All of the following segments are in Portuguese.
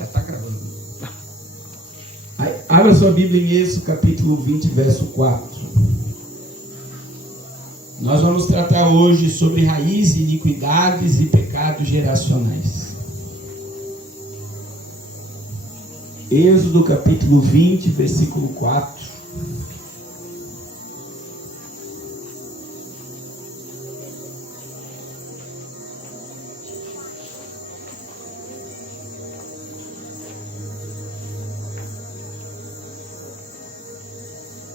Já está gravando. Abra sua Bíblia em Êxodo capítulo 20, verso 4. Nós vamos tratar hoje sobre raízes, iniquidades e pecados geracionais. Êxodo capítulo 20, versículo 4.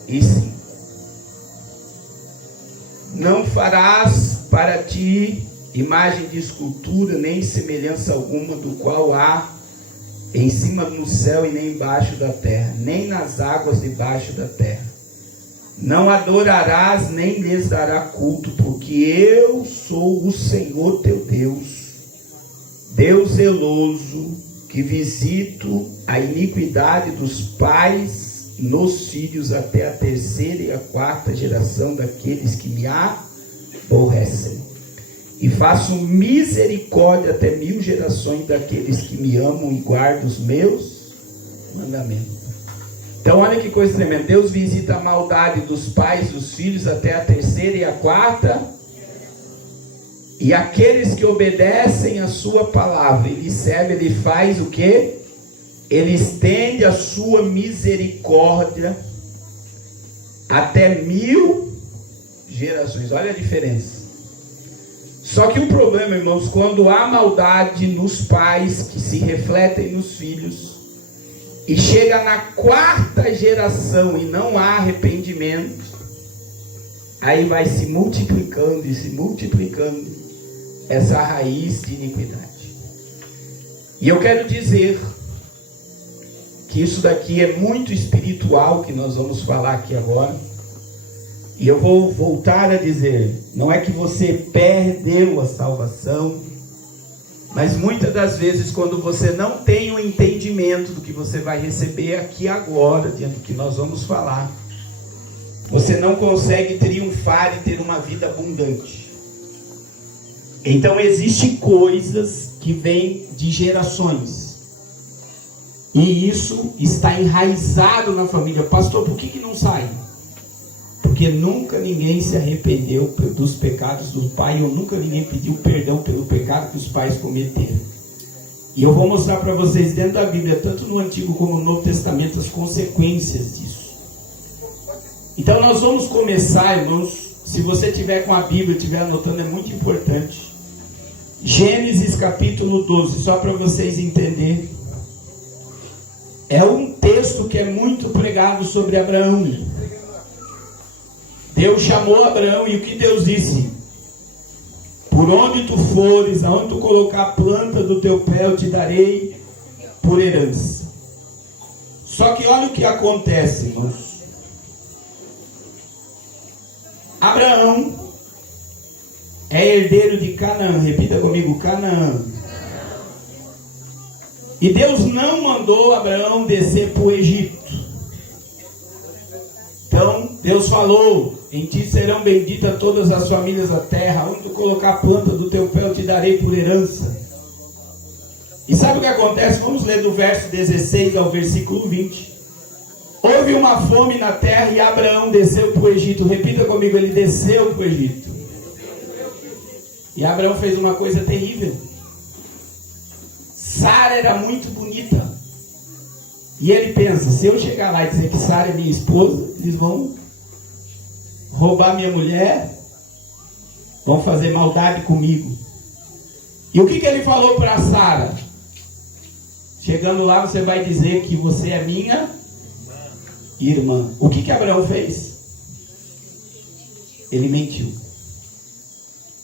E sim, não farás para ti imagem de escultura, nem semelhança alguma do qual há em cima no céu e nem embaixo da terra, nem nas águas debaixo da terra. Não adorarás, nem lhes dará culto, porque eu sou o Senhor teu Deus, Deus zeloso, que visito a iniquidade dos pais nos filhos até a terceira e a quarta geração daqueles que me aborrecem. E faço misericórdia até 1000 gerações daqueles que me amam e guardam os meus mandamentos. Então olha que coisa tremenda. Deus visita a maldade dos pais, dos filhos até a terceira e a quarta. E aqueles que obedecem a sua palavra, ele serve, ele faz o quê? Ele estende a sua misericórdia até 1000 gerações. Olha a diferença. Só que o problema, irmãos, quando há maldade nos pais que se refletem nos filhos, e chega na quarta geração e não há arrependimento, aí vai se multiplicando e se multiplicando essa raiz de iniquidade. E eu quero dizer que isso daqui é muito espiritual, que nós vamos falar aqui agora. E eu vou voltar a dizer, não é que você perdeu a salvação, mas muitas das vezes quando você não tem o entendimento do que você vai receber aqui agora, diante do que nós vamos falar, você não consegue triunfar e ter uma vida abundante. Então existem coisas que vêm de gerações. E isso está enraizado na família. Pastor, por que não sai? Porque nunca ninguém se arrependeu dos pecados do pai, ou nunca ninguém pediu perdão pelo pecado que os pais cometeram. E eu vou mostrar para vocês dentro da Bíblia, tanto no Antigo como no Novo Testamento, as consequências disso. Então nós vamos começar, irmãos, se você tiver com a Bíblia, estiver anotando, é muito importante. Gênesis capítulo 12, só para vocês entenderem. É um texto que é muito pregado sobre Abraão. Deus chamou Abraão e o que Deus disse? Por onde tu fores, aonde tu colocar a planta do teu pé, eu te darei por herança. Só que olha o que acontece, irmãos. Abraão é herdeiro de Canaã. Repita comigo, Canaã. E Deus não mandou Abraão descer para o Egito. Então Deus falou: em ti serão benditas todas as famílias da terra, onde tu colocar a planta do teu pé eu te darei por herança. E sabe o que acontece? Vamos ler do verso 16 ao versículo 20. Houve uma fome na terra e Abraão desceu para o Egito. Repita comigo, ele desceu para o Egito. E Abraão fez uma coisa terrível. Sara era muito bonita. E ele pensa, se eu chegar lá e dizer que Sara é minha esposa, eles vão roubar minha mulher, vão fazer maldade comigo. E o que ele falou para Sara? Chegando lá, você vai dizer que você é minha irmã. O que Abraão fez? Ele mentiu.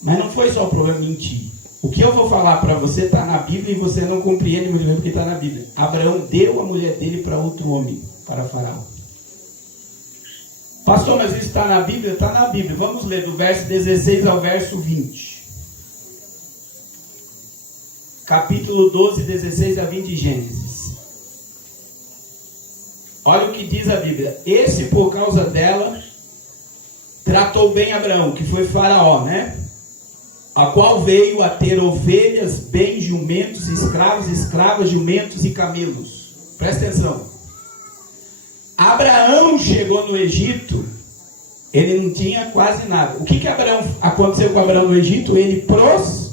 Mas não foi só o problema mentir. O que eu vou falar para você está na Bíblia e você não compreende muito bem porque está na Bíblia. Abraão deu a mulher dele para outro homem, para Faraó. Pastor, mas isso está na Bíblia? Está na Bíblia. Vamos ler do verso 16 ao verso 20. Capítulo 12, 16 a 20 de Gênesis. Olha o que diz a Bíblia. Esse, por causa dela, tratou bem Abraão, que foi Faraó, né? a qual veio a ter ovelhas, bens, jumentos, escravos, escravas, jumentos e camelos. Presta atenção. Abraão chegou no Egito, ele não tinha quase nada. O que aconteceu com Abraão no Egito? Ele prosperou.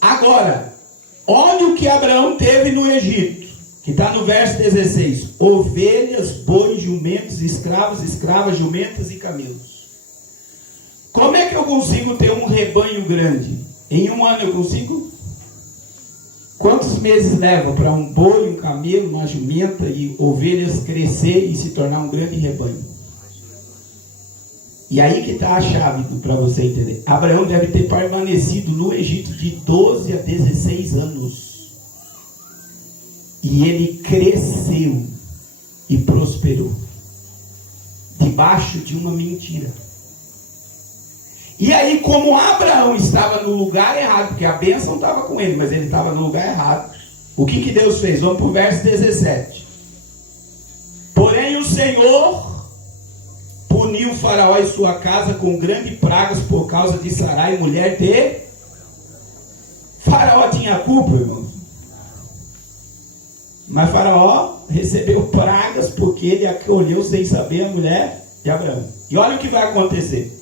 Agora, olha o que Abraão teve no Egito, que está no verso 16: ovelhas, bois, jumentos, escravos, escravas, jumentas e camelos. Como é que eu consigo ter um rebanho grande? Em um ano eu consigo? Quantos meses leva para um boi, um camelo, uma jumenta e ovelhas crescer e se tornar um grande rebanho? E aí que está a chave para você entender. Abraão deve ter permanecido no Egito de 12 a 16 anos. E ele cresceu e prosperou. Debaixo de uma mentira. E aí, como Abraão estava no lugar errado, porque a bênção estava com ele, mas ele estava no lugar errado, o que Deus fez? Vamos para o verso 17. Porém o Senhor puniu Faraó e sua casa com grandes pragas por causa de Sarai, mulher de... Faraó tinha culpa, irmãos. Mas Faraó recebeu pragas porque ele acolheu sem saber a mulher de Abraão. E olha o que vai acontecer.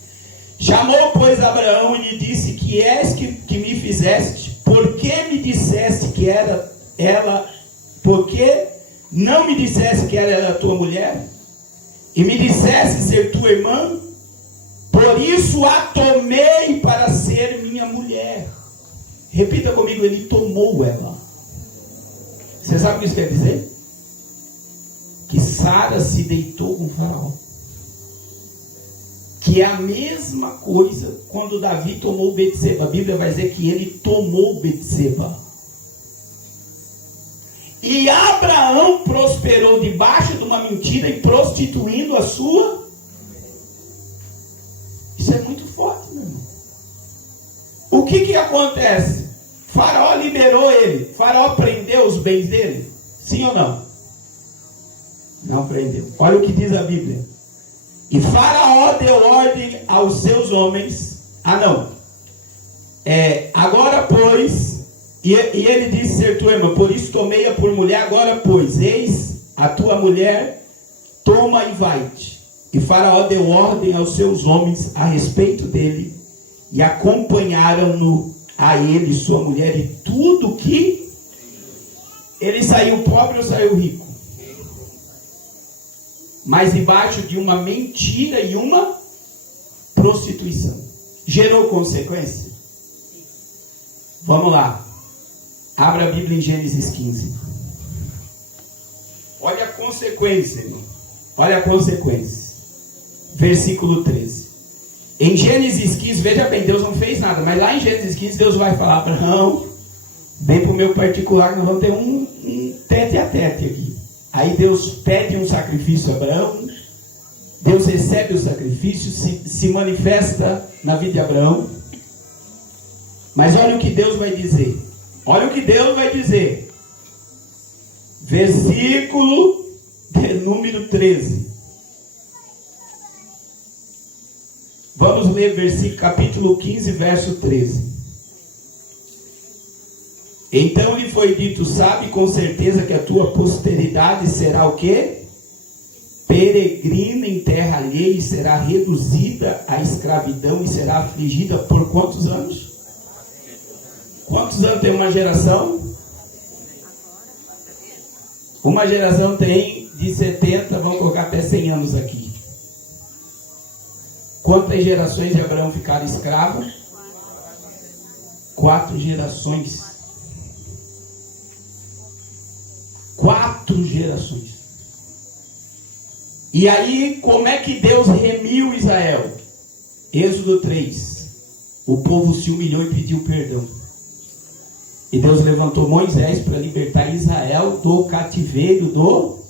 Chamou, pois, Abraão e lhe disse: que és que me fizeste? Por que me disseste que era ela? Por que não me disseste que era ela tua mulher? E me disseste ser tua irmã? Por isso a tomei para ser minha mulher. Repita comigo: ele tomou ela. Você sabe o que isso quer dizer? Que Sara se deitou com Faraó. Que é a mesma coisa quando Davi tomou Betseba. A Bíblia vai dizer que ele tomou Betseba. E Abraão prosperou debaixo de uma mentira e prostituindo a sua. Isso é muito forte, meu irmão. O que acontece? Faraó liberou ele. Faraó prendeu os bens dele? Sim ou não? Não prendeu. Olha o que diz a Bíblia. E Faraó deu ordem aos seus homens. Agora pois, e ele disse ser tua irmã, por isso tomei-a por mulher. Agora pois, eis a tua mulher, toma e vai-te. E Faraó deu ordem aos seus homens a respeito dele, e acompanharam-no a ele, sua mulher, e tudo que ele saiu pobre ou saiu rico? Mas debaixo de uma mentira e uma prostituição. Gerou consequência? Vamos lá. Abra a Bíblia em Gênesis 15. Olha a consequência, irmão. Olha a consequência. Versículo 13. Em Gênesis 15, veja bem, Deus não fez nada, mas lá em Gênesis 15, Deus vai falar: Abraão, vem para o meu particular, nós vamos ter um tete a tete aqui. Aí Deus pede um sacrifício a Abraão, Deus recebe o sacrifício, se manifesta na vida de Abraão. Mas olha o que Deus vai dizer. Olha o que Deus vai dizer. Versículo de número 13. Vamos ler capítulo 15, verso 13. Então lhe foi dito: sabe com certeza que a tua posteridade será o quê? Peregrina em terra alheia, e será reduzida à escravidão e será afligida por quantos anos? Quantos anos tem uma geração? Uma geração tem de 70, vamos colocar até 100 anos aqui. Quantas gerações de Abraão ficaram escravos? 4 gerações. 4 gerações. E aí, como é que Deus remiu Israel? Êxodo 3. O povo se humilhou e pediu perdão. E Deus levantou Moisés para libertar Israel do cativeiro do...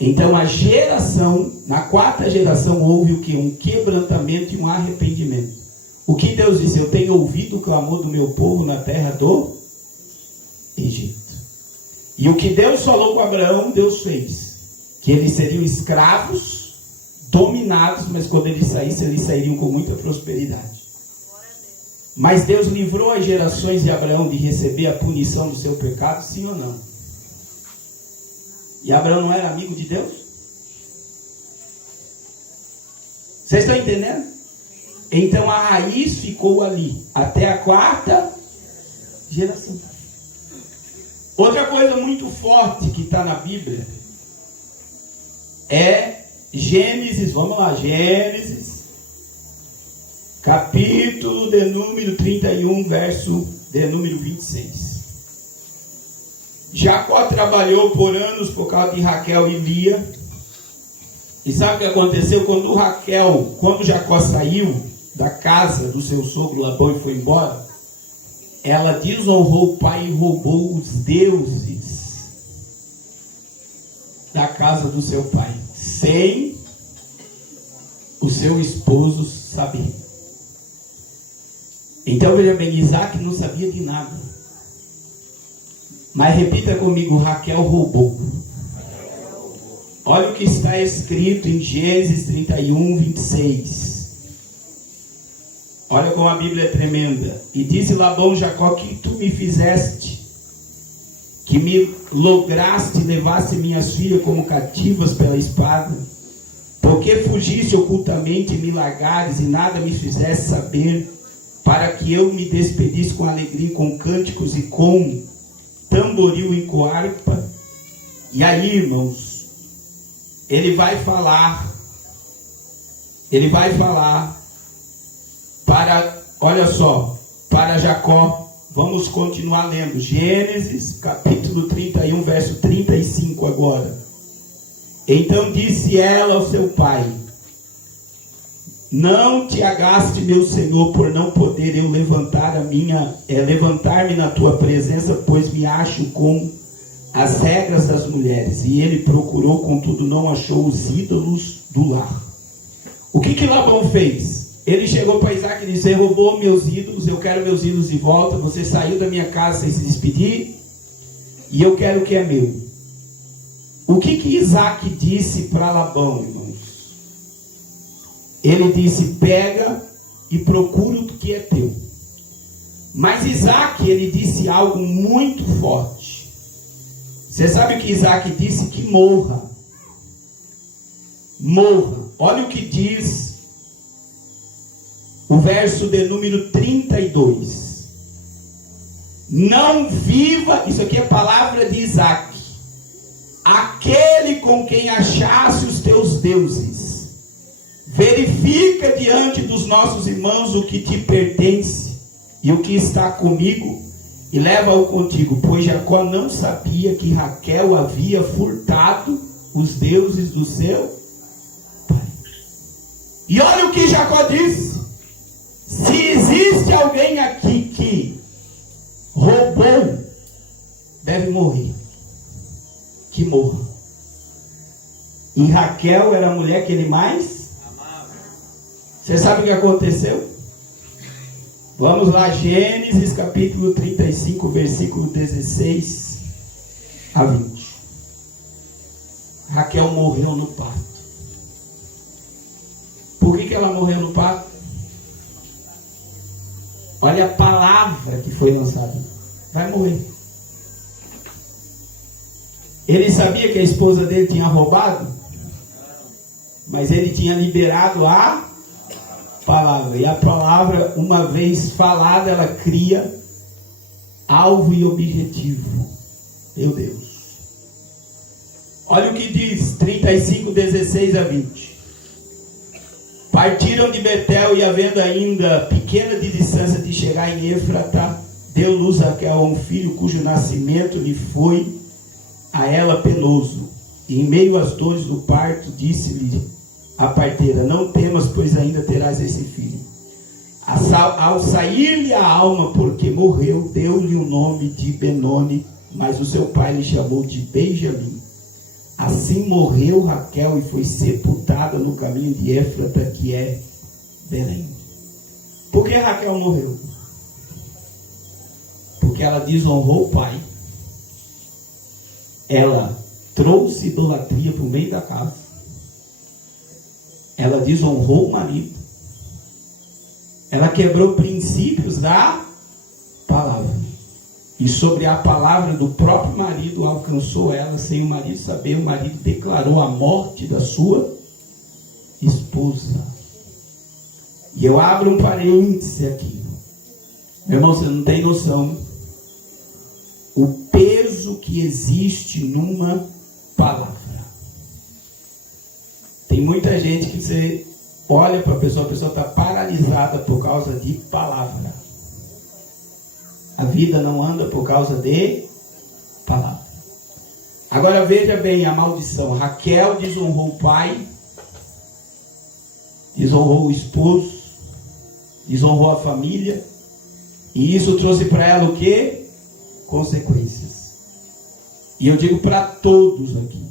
Então a geração, na 4ª geração, houve o que? Um quebrantamento e um arrependimento. O que Deus disse? Eu tenho ouvido o clamor do meu povo na terra do Egito. E o que Deus falou com Abraão, Deus fez. Que eles seriam escravos, dominados, mas quando eles saíssem com muita prosperidade. Mas Deus livrou as gerações de Abraão de receber a punição do seu pecado, sim ou não? E Abraão não era amigo de Deus? Vocês estão entendendo? Então a raiz ficou ali, até a 4ª geração. Outra coisa muito forte que está na Bíblia é Gênesis, vamos lá, Gênesis, capítulo de número 31, verso de número 26. Jacó trabalhou por anos por causa de Raquel e Lia. E sabe o que aconteceu? Quando Jacó saiu da casa do seu sogro Labão e foi embora, ela desonrou o pai e roubou os deuses da casa do seu pai, sem o seu esposo saber. Então veja bem, Isaac não sabia de nada. Mas repita comigo, Raquel roubou. Olha o que está escrito em Gênesis 31, 26. Olha como a Bíblia é tremenda. E disse Labão, Jacó, que tu me fizeste, que me lograste, levaste minhas filhas como cativas pela espada, porque fugiste ocultamente e me largares e nada me fizeste saber, para que eu me despedisse com alegria, com cânticos e com tamboril e com harpa. E aí, irmãos, ele vai falar para, olha só, para Jacó. Vamos continuar lendo, Gênesis capítulo 31, verso 35 agora. Então disse ela ao seu pai: não te agaste, meu senhor, por não poder eu levantar-me na tua presença, pois me acho com as regras das mulheres. E ele procurou, contudo não achou os ídolos do lar. O que Labão fez? Ele chegou para Isaac e disse: você roubou meus ídolos, eu quero meus ídolos de volta. Você saiu da minha casa sem se despedir, e eu quero o que é meu. O que Isaac disse para Labão, irmãos? Ele disse: pega e procura o que é teu. Mas Isaac, ele disse algo muito forte. Você sabe o que Isaac disse? Que morra. Morra. Olha o que diz o verso de número 32. Não viva, isso aqui é palavra de Isaac, aquele com quem achasse os teus deuses. Verifica diante dos nossos irmãos o que te pertence e o que está comigo, e leva-o contigo, pois Jacó não sabia que Raquel havia furtado os deuses do seu pai. E olha o que Jacó disse: se existe alguém aqui que roubou, deve morrer. Que morra. E Raquel era a mulher que ele mais amava. Você sabe o que aconteceu? Vamos lá, Gênesis capítulo 35, versículo 16 a 20. Raquel morreu no parto. Por que ela morreu no parto? Olha a palavra que foi lançada: vai morrer. Ele sabia que a esposa dele tinha roubado, mas ele tinha liberado a palavra. E a palavra, uma vez falada, ela cria alvo e objetivo. Meu Deus. Olha o que diz 35, 16 a 20. Partiram de Betel, e havendo ainda pequena de distância de chegar em Éfrata, deu luz a Raquel a um filho, cujo nascimento lhe foi a ela penoso. E em meio às dores do parto, disse-lhe a parteira: não temas, pois ainda terás esse filho. Ao sair-lhe a alma, porque morreu, deu-lhe o nome de Benoni, mas o seu pai lhe chamou de Benjamim. Assim morreu Raquel e foi sepultada no caminho de Éfrata, que é Belém. Por que Raquel morreu? Porque ela desonrou o pai. Ela trouxe idolatria para o meio da casa. Ela desonrou o marido. Ela quebrou princípios da palavra. E sobre a palavra do próprio marido alcançou ela sem o marido saber. O marido declarou a morte da sua esposa. E eu abro um parêntese aqui. Meu irmão, você não tem noção o peso que existe numa palavra. Tem muita gente que você olha para a pessoa está paralisada por causa de palavra. A vida não anda por causa de palavra. Agora veja bem a maldição. Raquel desonrou o pai, desonrou o esposo, desonrou a família, e isso trouxe para ela o quê? Consequências. E eu digo para todos aqui,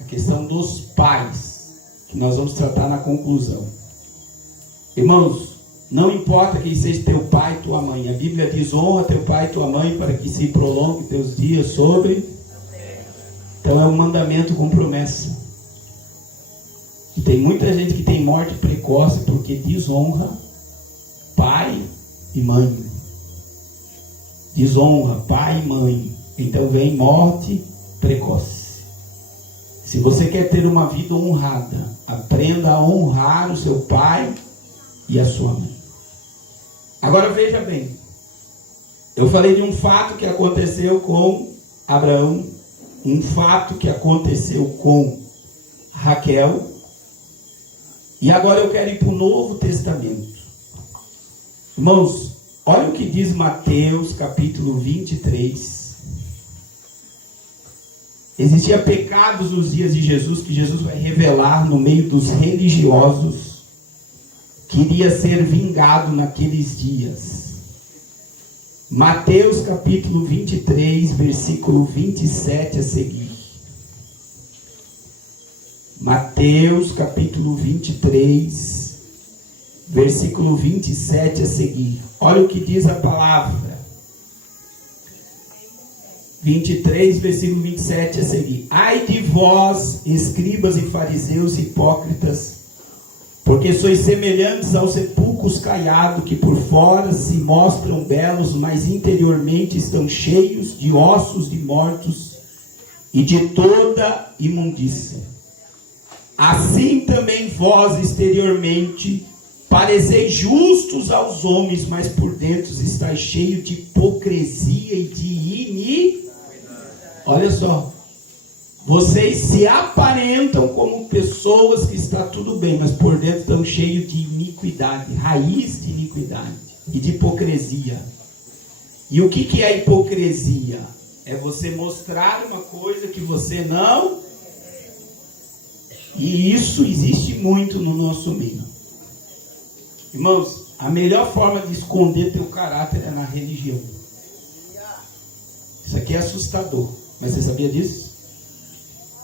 a questão dos pais, que nós vamos tratar na conclusão. Irmãos, não importa quem seja teu pai e tua mãe, a Bíblia diz: honra teu pai e tua mãe para que se prolongue teus dias sobre. Então é um mandamento com promessa. E tem muita gente que tem morte precoce porque desonra pai e mãe. Desonra pai e mãe. Então vem morte precoce. Se você quer ter uma vida honrada, aprenda a honrar o seu pai e a sua mãe. Agora veja bem, eu falei de um fato que aconteceu com Abraão, um fato que aconteceu com Raquel, e agora eu quero ir para o Novo Testamento. Irmãos, olha o que diz Mateus capítulo 23. Existia pecados nos dias de Jesus que Jesus vai revelar no meio dos religiosos, que iria ser vingado naqueles dias. Mateus capítulo 23, versículo 27 a seguir. Mateus capítulo 23, versículo 27 a seguir. Olha o que diz a palavra. 23, versículo 27 a seguir. Ai de vós, escribas e fariseus hipócritas, porque sois semelhantes aos sepulcros caiados, que por fora se mostram belos, mas interiormente estão cheios de ossos de mortos e de toda imundícia. Assim também vós exteriormente pareceis justos aos homens, mas por dentro estáis cheios de hipocrisia e de iniquidade. Olha só. Vocês se aparentam como pessoas que está tudo bem, mas por dentro estão cheios de iniquidade, raiz de iniquidade e de hipocrisia. E o que é hipocrisia? É você mostrar uma coisa que você não. E isso existe muito no nosso meio. Irmãos, a melhor forma de esconder teu caráter é na religião. Isso aqui é assustador, mas você sabia disso?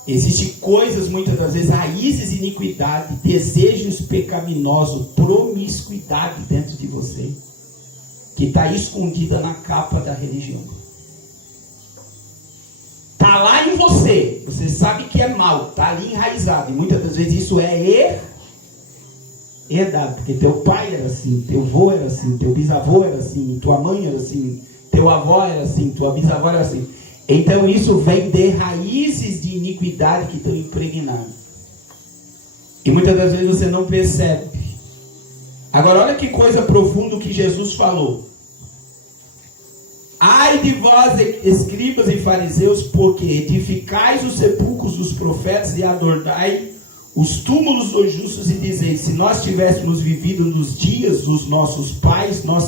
Existem coisas, muitas das vezes, raízes de iniquidade, desejos pecaminosos, promiscuidade dentro de você, que está escondida na capa da religião. Está lá em você, você sabe que é mal, está ali enraizado, e muitas das vezes isso é herdado, porque teu pai era assim, teu avô era assim, teu bisavô era assim, tua mãe era assim, teu avó era assim, tua bisavó era assim. Então isso vem de raízes de iniquidade que estão impregnadas. E muitas das vezes você não percebe. Agora olha que coisa profunda que Jesus falou. Ai de vós, escribas e fariseus, porque edificais os sepulcros dos profetas e adornai os túmulos dos justos, e dizeis: se nós tivéssemos vivido nos dias dos nossos pais, não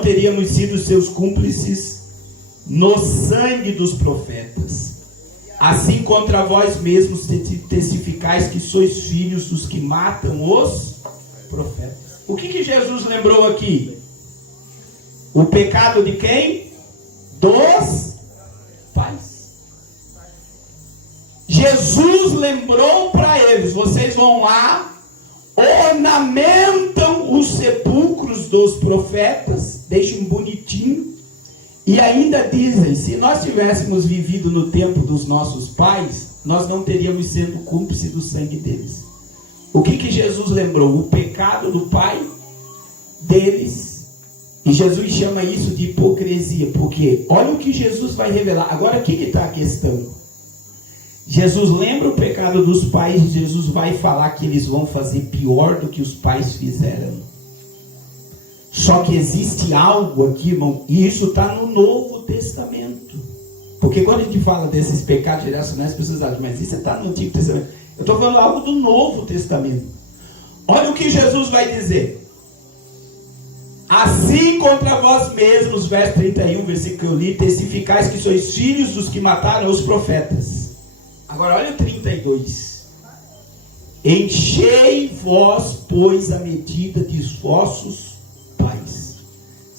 teríamos sido seus cúmplices no sangue dos profetas. Assim contra vós mesmos testificais que sois filhos dos que matam os profetas. O que Jesus lembrou aqui? O pecado de quem? Dos pais. Jesus lembrou para eles: vocês vão lá, ornamentam os sepulcros dos profetas, deixam bonitinho, e ainda dizem: se nós tivéssemos vivido no tempo dos nossos pais, nós não teríamos sido cúmplices do sangue deles. O que Jesus lembrou? O pecado do pai deles. E Jesus chama isso de hipocrisia, porque olha o que Jesus vai revelar. Agora aqui que está a questão. Jesus lembra o pecado dos pais, Jesus vai falar que eles vão fazer pior do que os pais fizeram. Só que existe algo aqui, irmão, e isso está no Novo Testamento. Porque quando a gente fala desses pecados geracionais, as pessoas acham, mas isso está no Antigo Testamento. Eu estou falando algo do Novo Testamento. Olha o que Jesus vai dizer. Assim contra vós mesmos, verso 31, versículo que eu li, testificais que sois filhos dos que mataram os profetas. Agora olha o 32. Enchei vós, pois, a medida de vossos pais.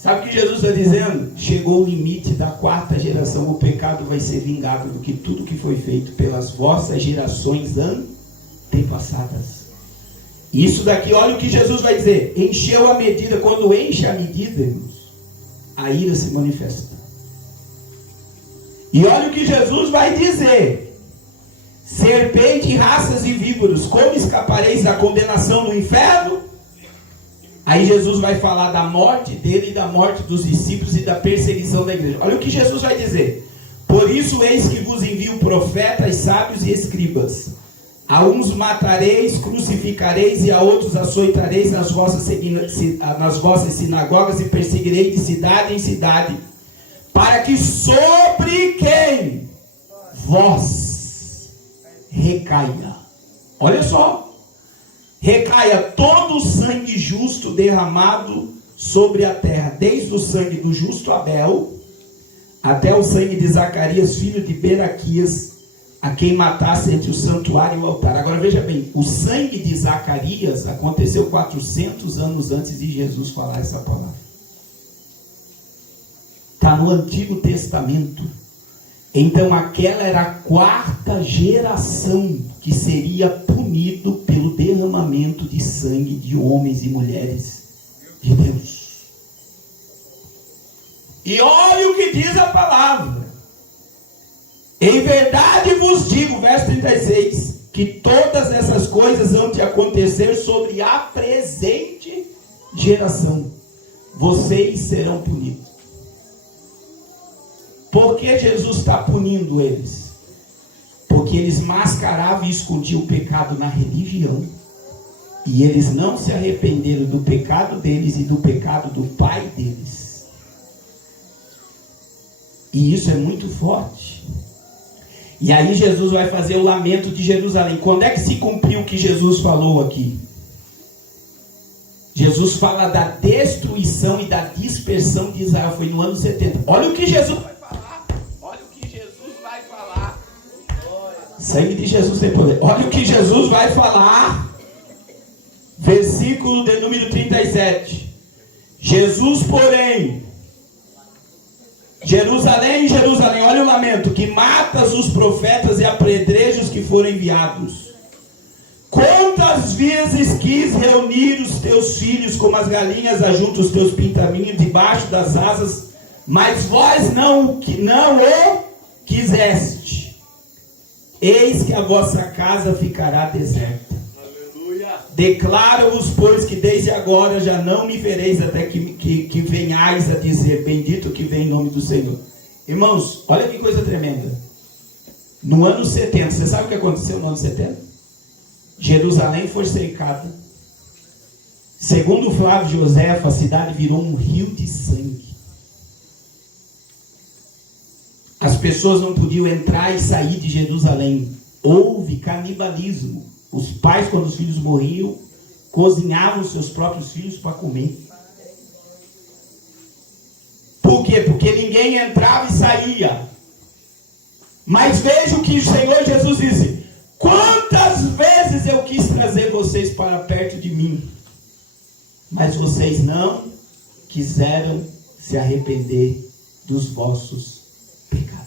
Sabe o que Jesus está dizendo? Chegou o limite da quarta geração, o pecado vai ser vingado do que tudo que foi feito pelas vossas gerações antepassadas. Isso daqui, olha o que Jesus vai dizer. Encheu a medida. Quando enche a medida, irmãos, a ira se manifesta. E olha o que Jesus vai dizer. Serpente, raças e víboras, como escapareis da condenação do inferno? Aí Jesus vai falar da morte dele e da morte dos discípulos e da perseguição da igreja. Olha o que Jesus vai dizer. Por isso eis que vos envio profetas, sábios e escribas. A uns matareis, crucificareis, e a outros açoitareis nas vossas sinagogas, e perseguireis de cidade em cidade, para que sobre quem vós recaia. Olha só. Recaia todo o sangue justo derramado sobre a terra, desde o sangue do justo Abel, até o sangue de Zacarias, filho de Beraquias, a quem matasse entre o santuário e o altar. Agora veja bem, o sangue de Zacarias aconteceu 400 anos antes de Jesus falar essa palavra. Está no Antigo Testamento. Então aquela era a quarta geração que seria punido pelo derramamento de sangue de homens e mulheres de Deus. E olha o que diz a palavra. Em verdade vos digo, verso 36, que todas essas coisas vão te acontecer sobre a presente geração. Vocês serão punidos. Por que Jesus está punindo eles? Porque eles mascaravam e escondiam o pecado na religião. E eles não se arrependeram do pecado deles e do pecado do pai deles. E isso é muito forte. E aí Jesus vai fazer o lamento de Jerusalém. Quando é que se cumpriu o que Jesus falou aqui? Jesus fala da destruição e da dispersão de Israel. Foi no ano 70. Olha o que Jesus vai falar. Olha o que Jesus vai falar. Sangue de Jesus tem poder. Olha o que Jesus vai falar. Versículo de número 37. Jesus, porém... Jerusalém, Jerusalém, olha o lamento, que matas os profetas e apedrejas que foram enviados. Quantas vezes quis reunir os teus filhos como as galinhas ajuntam os teus pintaminhos debaixo das asas, mas vós não o quiseste. Eis que a vossa casa ficará deserta. Declaro-vos, pois, que desde agora já não me vereis até que venhais a dizer, bendito que vem em nome do Senhor. Irmãos, olha que coisa tremenda. No ano 70, você sabe o que aconteceu no ano 70? Jerusalém foi cercada. Segundo Flávio Joséfo, a cidade virou um rio de sangue. As pessoas não podiam entrar e sair de Jerusalém. Houve canibalismo. Os pais, quando os filhos morriam, cozinhavam os seus próprios filhos para comer. Por quê? Porque ninguém entrava e saía. Mas veja o que o Senhor Jesus disse: quantas vezes eu quis trazer vocês para perto de mim, mas vocês não quiseram se arrepender dos vossos pecados.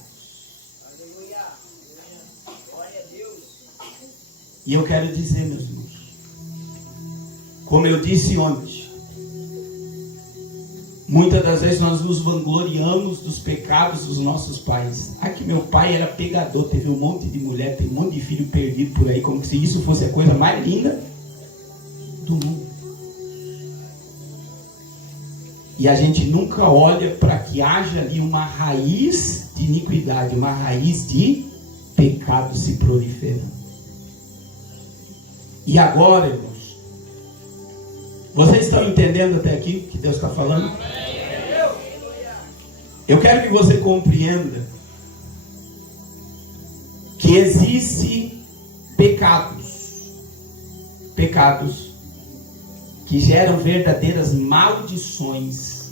E eu quero dizer, meus irmãos, como eu disse ontem, muitas das vezes nós nos vangloriamos dos pecados dos nossos pais. Que meu pai era pegador, teve um monte de mulher, tem um monte de filho perdido por aí, como se isso fosse a coisa mais linda do mundo. E a gente nunca olha para que haja ali uma raiz de iniquidade, uma raiz de pecado se proliferando. E agora, irmãos, vocês estão entendendo até aqui o que Deus está falando? Eu quero que você compreenda que existe pecados que geram verdadeiras maldições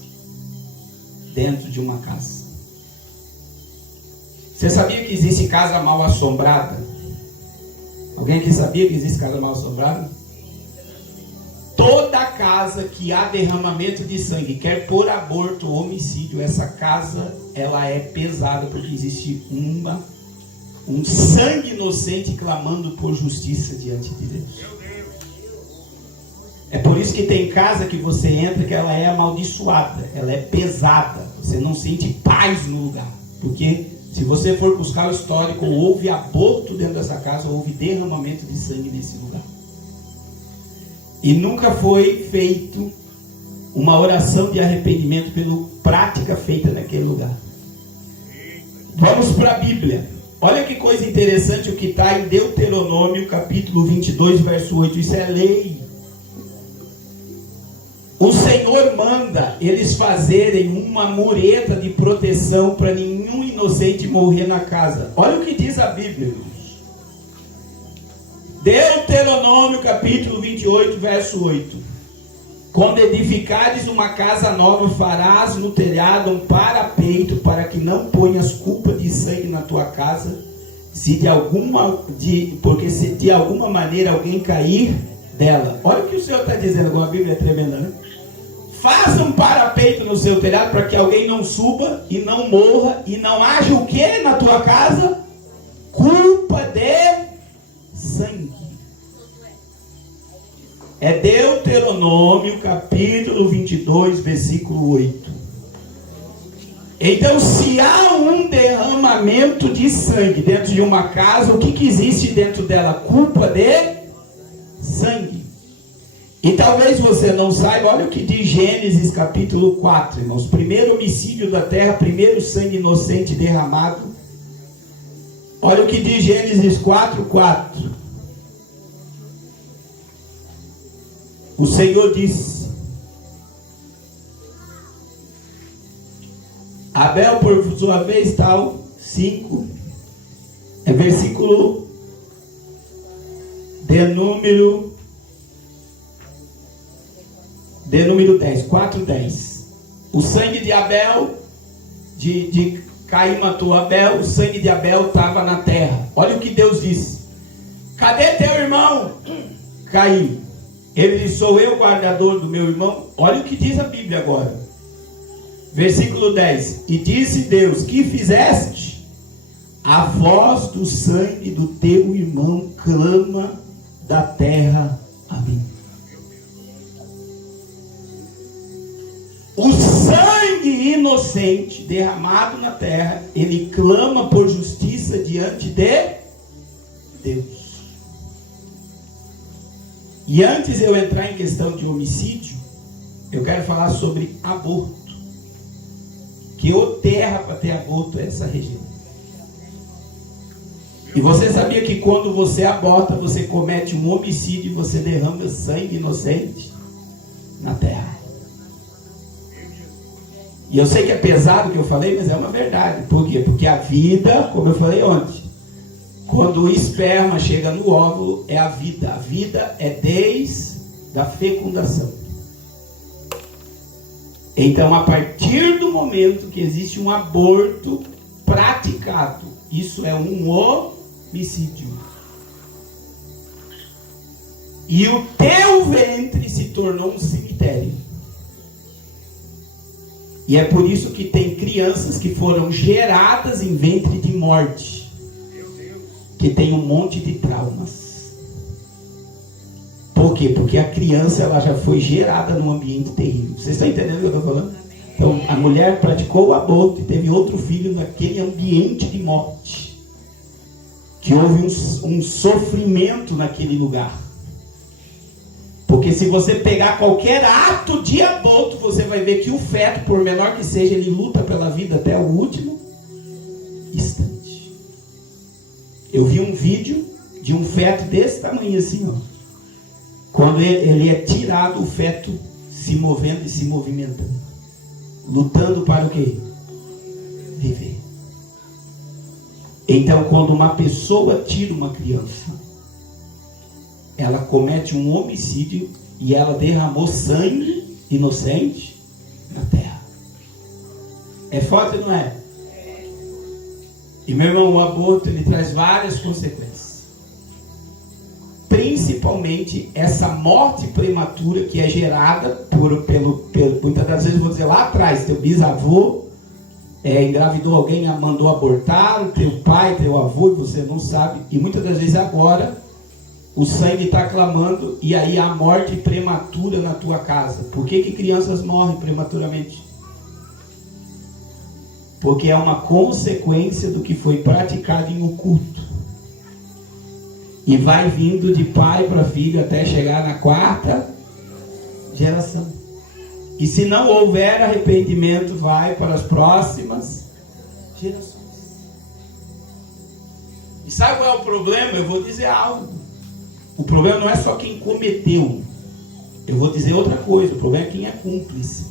dentro de uma casa. Você sabia que existe casa mal assombrada? Alguém aqui sabia que existe casa mal assombrada? Toda casa que há derramamento de sangue, quer por aborto ou homicídio, essa casa ela é pesada, porque existe um sangue inocente clamando por justiça diante de Deus. É por isso que tem casa que você entra que ela é amaldiçoada, ela é pesada, você não sente paz no lugar, porque se você for buscar o histórico, houve aborto dentro dessa casa, houve derramamento de sangue nesse lugar. E nunca foi feito uma oração de arrependimento pela prática feita naquele lugar. Vamos para a Bíblia. Olha que coisa interessante o que está em Deuteronômio capítulo 22, verso 8. Isso é lei. O Senhor manda eles fazerem uma mureta de proteção para nenhum inocente morrer na casa. Olha o que diz a Bíblia, irmãos. Deuteronômio capítulo 28, verso 8. Quando edificares uma casa nova, farás no telhado um parapeito, para que não ponhas culpa de sangue na tua casa, porque se de alguma maneira alguém cair dela. Olha o que o Senhor está dizendo, como a Bíblia é tremenda, né? Faça um parapeito no seu telhado para que alguém não suba e não morra e não haja o que na tua casa? Culpa de sangue. É Deuteronômio capítulo 22, versículo 8. Então, se há um derramamento de sangue dentro de uma casa, o que existe dentro dela? Culpa de sangue. E talvez você não saiba, olha o que diz Gênesis capítulo 4, irmãos. Primeiro homicídio da terra, primeiro sangue inocente derramado. Olha o que diz Gênesis 4:4. O Senhor disse: Abel, por sua vez, tal, 5, é versículo de número 10, 4:10. O sangue de Abel, de Caim matou Abel, o sangue de Abel estava na terra. Olha o que Deus disse: cadê teu irmão? Caim. Ele disse: sou eu guardador do meu irmão? Olha o que diz a Bíblia agora. Versículo 10. E disse Deus: que fizeste? A voz do sangue do teu irmão clama da terra a mim. O sangue inocente derramado na terra, ele clama por justiça diante de Deus. E antes de eu entrar em questão de homicídio, eu quero falar sobre aborto. Que o terra para ter aborto é essa região. E você sabia que quando você aborta, você comete um homicídio e você derrama sangue inocente na terra. E eu sei que é pesado o que eu falei, mas é uma verdade. Por quê? Porque a vida, como eu falei ontem, quando o esperma chega no óvulo, é a vida. A vida é desde a fecundação. Então, a partir do momento que existe um aborto praticado, isso é um homicídio. E o teu ventre se tornou um cemitério. E é por isso que tem crianças que foram geradas em ventre de morte, que tem um monte de traumas. Por quê? Porque a criança ela já foi gerada num ambiente terrível. Vocês estão entendendo o que eu estou falando? Então, a mulher praticou o aborto e teve outro filho naquele ambiente de morte. Que houve um sofrimento naquele lugar. Porque se você pegar qualquer ato de aborto, você vai ver que o feto, por menor que seja, ele luta pela vida até o último instante. Eu vi um vídeo de um feto desse tamanho assim, ó. Quando ele é tirado, o feto se movendo e se movimentando. Lutando para o quê? Viver. Então, quando uma pessoa tira uma criança, ela comete um homicídio e ela derramou sangue inocente na terra. É forte, não é? E meu irmão, o aborto, ele traz várias consequências. Principalmente essa morte prematura que é gerada pelo muitas das vezes, vou dizer lá atrás, teu bisavô engravidou alguém, mandou abortar, teu pai, teu avô, e você não sabe. E muitas das vezes agora o sangue está clamando, e aí há morte prematura na tua casa. Por que crianças morrem prematuramente? Porque é uma consequência do que foi praticado em oculto. E vai vindo de pai para filho até chegar na 4ª geração. E se não houver arrependimento, vai para as próximas gerações. E sabe qual é o problema? Eu vou dizer algo. O problema não é só quem cometeu. Eu vou dizer outra coisa. O problema é quem é cúmplice.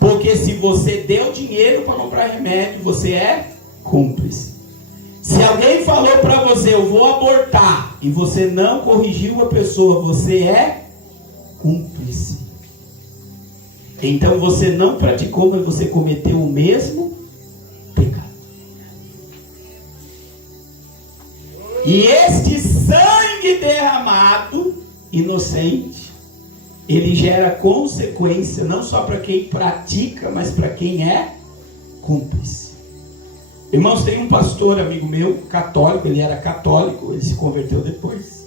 Porque se você deu dinheiro para comprar remédio, você é cúmplice. Se alguém falou para você, eu vou abortar, e você não corrigiu a pessoa, você é cúmplice. Então você não praticou, mas você cometeu o mesmo pecado. E este sangue derramado, inocente, ele gera consequência não só para quem pratica, mas para quem é cúmplice. Irmãos, tem um pastor amigo meu, católico, ele era católico, ele se converteu depois.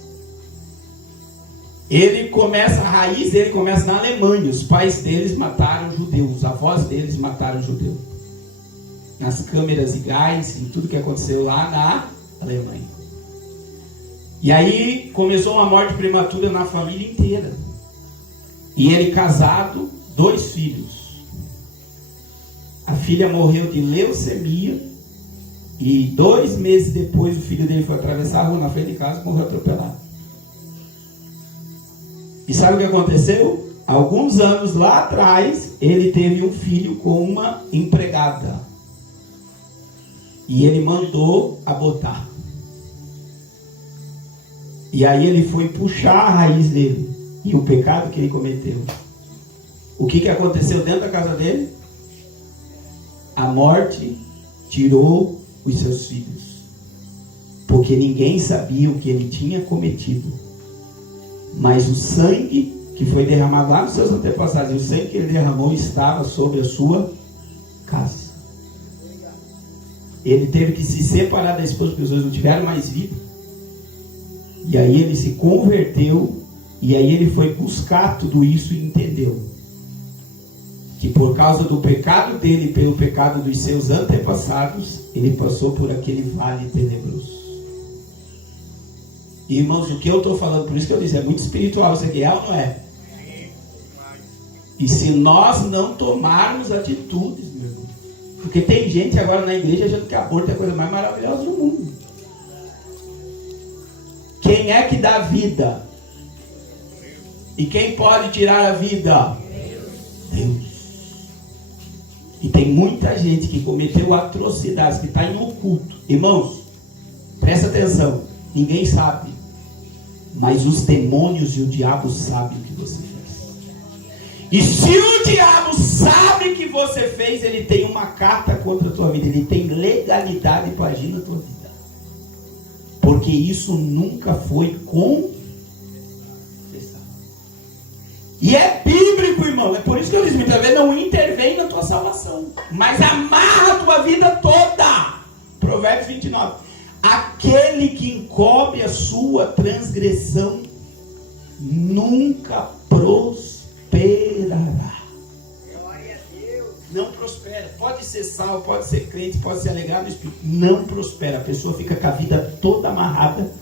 Ele começa, a raiz dele começa na Alemanha. Os pais deles mataram judeus, os avós deles mataram judeus. Nas câmeras de gás, em tudo que aconteceu lá na Alemanha. E aí começou uma morte prematura na família inteira. E ele casado, 2 filhos. A filha morreu de leucemia. E 2 meses depois o filho dele foi atravessar a rua na frente de casa e morreu atropelado. E sabe o que aconteceu? Alguns anos lá atrás, ele teve um filho com uma empregada. E ele mandou abortar. E aí ele foi puxar a raiz dele. E o pecado que ele cometeu. O que aconteceu dentro da casa dele? A morte tirou os seus filhos. Porque ninguém sabia o que ele tinha cometido. Mas o sangue que foi derramado lá nos seus antepassados, e o sangue que ele derramou estava sobre a sua casa. Ele teve que se separar da esposa, porque os dois não tiveram mais vida. E aí ele se converteu, e aí ele foi buscar tudo isso e entendeu que por causa do pecado dele, pelo pecado dos seus antepassados, ele passou por aquele vale tenebroso. Irmãos, o que eu estou falando, por isso que eu disse, é muito espiritual isso aqui, é ou não é? E se nós não tomarmos atitudes, meu irmão, porque tem gente agora na igreja achando que aborto é a coisa mais maravilhosa do mundo. Quem é que dá vida? E quem pode tirar a vida? Deus. E tem muita gente que cometeu atrocidades, que está em oculto. Irmãos, presta atenção, ninguém sabe. Mas os demônios e o diabo sabem o que você fez. E se o diabo sabe que você fez, ele tem uma carta contra a tua vida. Ele tem legalidade para agir na tua vida. Porque isso nunca foi confessado. E é bíblico, irmão. É por isso que eu disse, muitas vezes não intervém na tua salvação, mas amarra a tua vida toda. Provérbios 29. Aquele que encobre a sua transgressão nunca prosperará. Não prospera. Pode ser salvo, pode ser crente, pode se alegrar no Espírito. Não prospera. A pessoa fica com a vida toda amarrada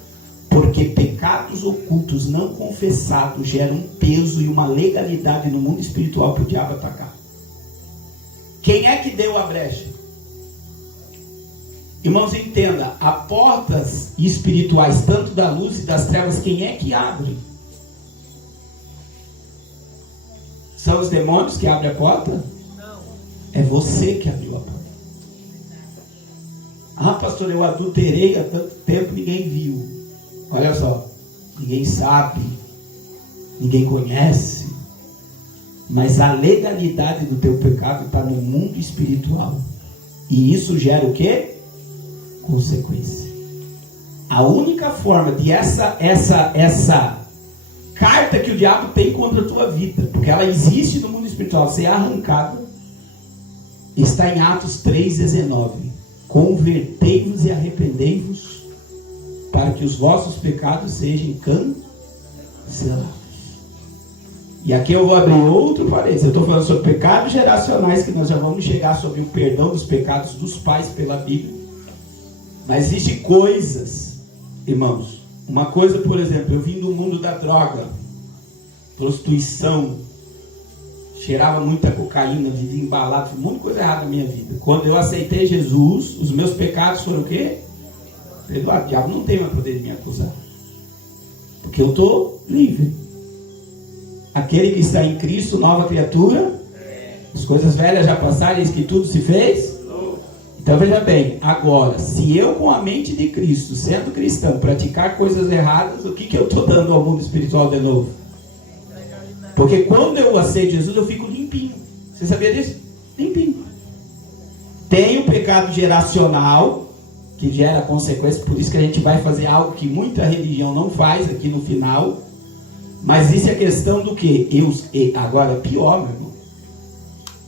Porque pecados ocultos não confessados geram um peso e uma legalidade no mundo espiritual para o diabo atacar. Quem é que deu a brecha? Irmãos, entenda, há portas espirituais, tanto da luz e das trevas, quem é que abre? São os demônios que abrem a porta? Não. É você que abriu a porta. Ah, pastor, eu adulterei há tanto tempo, ninguém viu. Olha só, ninguém sabe, ninguém conhece, mas a legalidade do teu pecado está no mundo espiritual. E isso gera o quê? Consequência. A única forma de essa carta que o diabo tem contra a tua vida, porque ela existe no mundo espiritual, ser arrancada, está em Atos 3,19. Convertei-vos e arrependei-vos, para que os vossos pecados sejam cancelados. E aqui eu vou abrir outro parênteses. Eu estou falando sobre pecados geracionais, que nós já vamos chegar sobre o perdão dos pecados dos pais pela Bíblia. Mas existem coisas, irmãos. Uma coisa, por exemplo, eu vim do mundo da droga, prostituição, cheirava muita cocaína, vivia embalado, fiz muita coisa errada na minha vida. Quando eu aceitei Jesus, os meus pecados foram o quê? Perdoado. O diabo não tem mais poder de me acusar, porque eu estou livre. Aquele que está em Cristo, nova criatura, as coisas velhas já passaram, eis que tudo se fez. Então veja bem, agora, se eu com a mente de Cristo, sendo cristão, praticar coisas erradas, o que eu estou dando ao mundo espiritual de novo? Porque quando eu aceito Jesus, eu fico limpinho. Você sabia disso? Limpinho. Tem o pecado geracional, que gera consequências, por isso que a gente vai fazer algo que muita religião não faz aqui no final. Mas isso é questão do que? Agora, pior, meu irmão,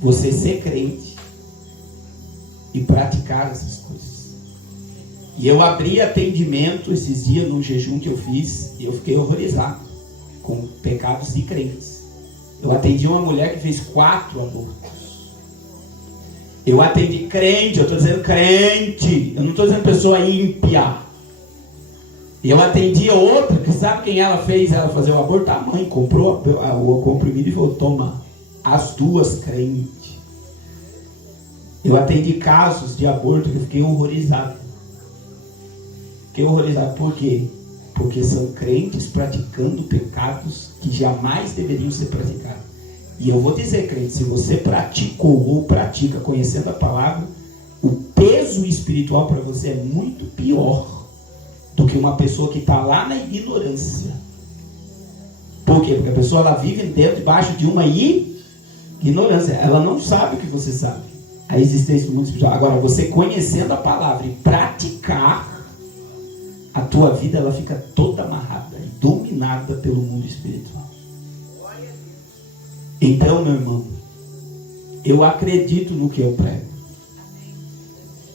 você ser crente e praticar essas coisas. E eu abri atendimento esses dias no jejum que eu fiz, e eu fiquei horrorizado com pecados de crentes. Eu atendi uma mulher que fez 4 abortos. Eu atendi crente, eu estou dizendo crente, eu não estou dizendo pessoa ímpia. Eu atendi outra, que sabe quem ela fez ela fazer o aborto? A mãe comprou o comprimido e falou, toma, as duas crentes. Eu atendi casos de aborto que eu fiquei horrorizado. Fiquei horrorizado, por quê? Porque são crentes praticando pecados que jamais deveriam ser praticados. E eu vou dizer, crente, se você praticou ou pratica conhecendo a palavra, o peso espiritual para você é muito pior do que uma pessoa que está lá na ignorância. Por quê? Porque a pessoa ela vive dentro, debaixo de uma ignorância. Ela não sabe o que você sabe, a existência do mundo espiritual. Agora, você conhecendo a palavra e praticar, a tua vida ela fica toda amarrada e dominada pelo mundo espiritual. Então, meu irmão, eu acredito no que eu prego.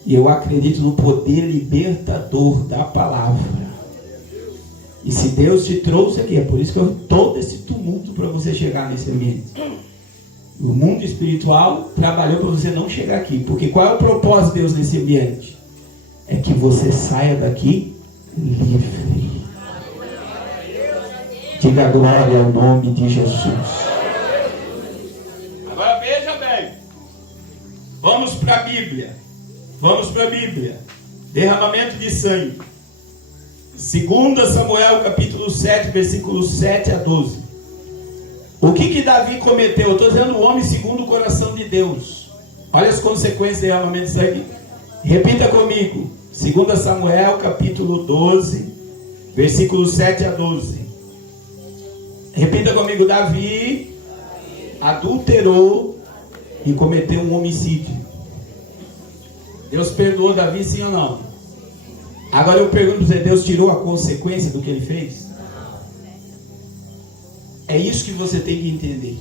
E eu acredito no poder libertador da palavra. E se Deus te trouxe aqui, é por isso que eu todo esse tumulto para você chegar nesse ambiente. O mundo espiritual trabalhou para você não chegar aqui. Porque qual é o propósito de Deus nesse ambiente? É que você saia daqui livre. Diga glória ao nome de Jesus. Agora veja bem. Vamos para a Bíblia. Vamos para a Bíblia. Derramamento de sangue. 2 Samuel capítulo 7, versículos 7 a 12. O que Davi cometeu? Eu estou dizendo o homem segundo o coração de Deus. Olha as consequências do derramamento de sangue. Repita comigo. 2 Samuel capítulo 12, versículos 7 a 12. Repita comigo. Davi adulterou e cometeu um homicídio. Deus perdoou Davi, sim ou não? Agora eu pergunto para você, Deus tirou a consequência do que ele fez? É isso que você tem que entender.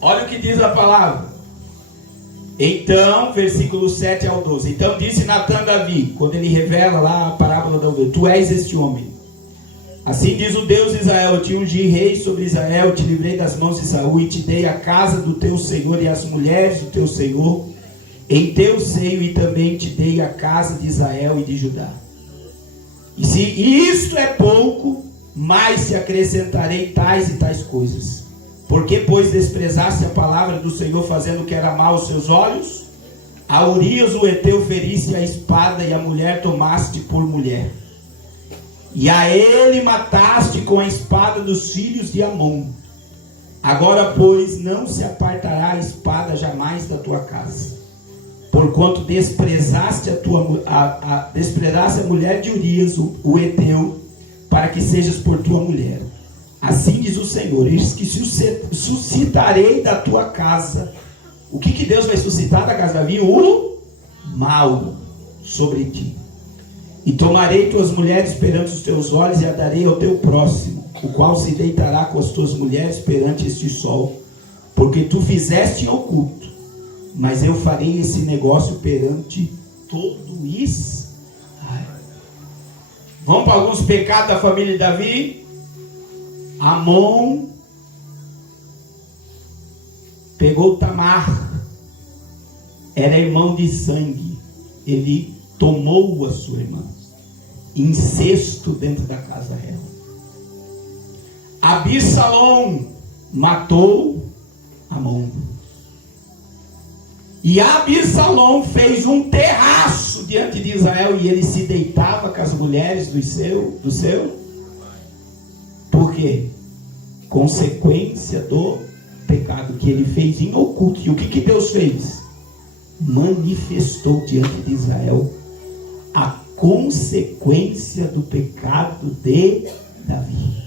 Olha o que diz a palavra. Então, versículo 7 ao 12. Então disse Natã a Davi, quando ele revela lá a parábola da ovelha, tu és este homem. Assim diz o Deus de Israel, eu te ungi rei sobre Israel, te livrei das mãos de Saul e te dei a casa do teu Senhor e as mulheres do teu Senhor em teu seio, e também te dei a casa de Israel e de Judá. E se isto é pouco, mais se acrescentarei tais e tais coisas. Porque, pois, desprezaste a palavra do Senhor, fazendo o que era mal aos seus olhos? A Urias o Heteu feriste a espada, e a mulher tomaste por mulher. E a ele mataste com a espada dos filhos de Amon. Agora, pois, não se apartará a espada jamais da tua casa, porquanto desprezaste desprezaste a mulher de Urias, o Heteu, para que sejas por tua mulher. Assim diz o Senhor: eis que suscitarei da tua casa. O que Deus vai suscitar da casa de Davi? O mal sobre ti. E tomarei tuas mulheres perante os teus olhos, e a darei ao teu próximo, o qual se deitará com as tuas mulheres perante este sol, porque tu fizeste em oculto, mas eu farei esse negócio perante todo isso. Vamos para alguns pecados da família de Davi. Amon pegou Tamar, era irmão de sangue, ele tomou a sua irmã, incesto dentro da casa real. Absalão matou Amon. E Absalão fez um terraço diante de Israel, e ele se deitava com as mulheres do seu. Por quê? Consequência do pecado que ele fez em oculto. E o que Deus fez? Manifestou diante de Israel a consequência do pecado de Davi.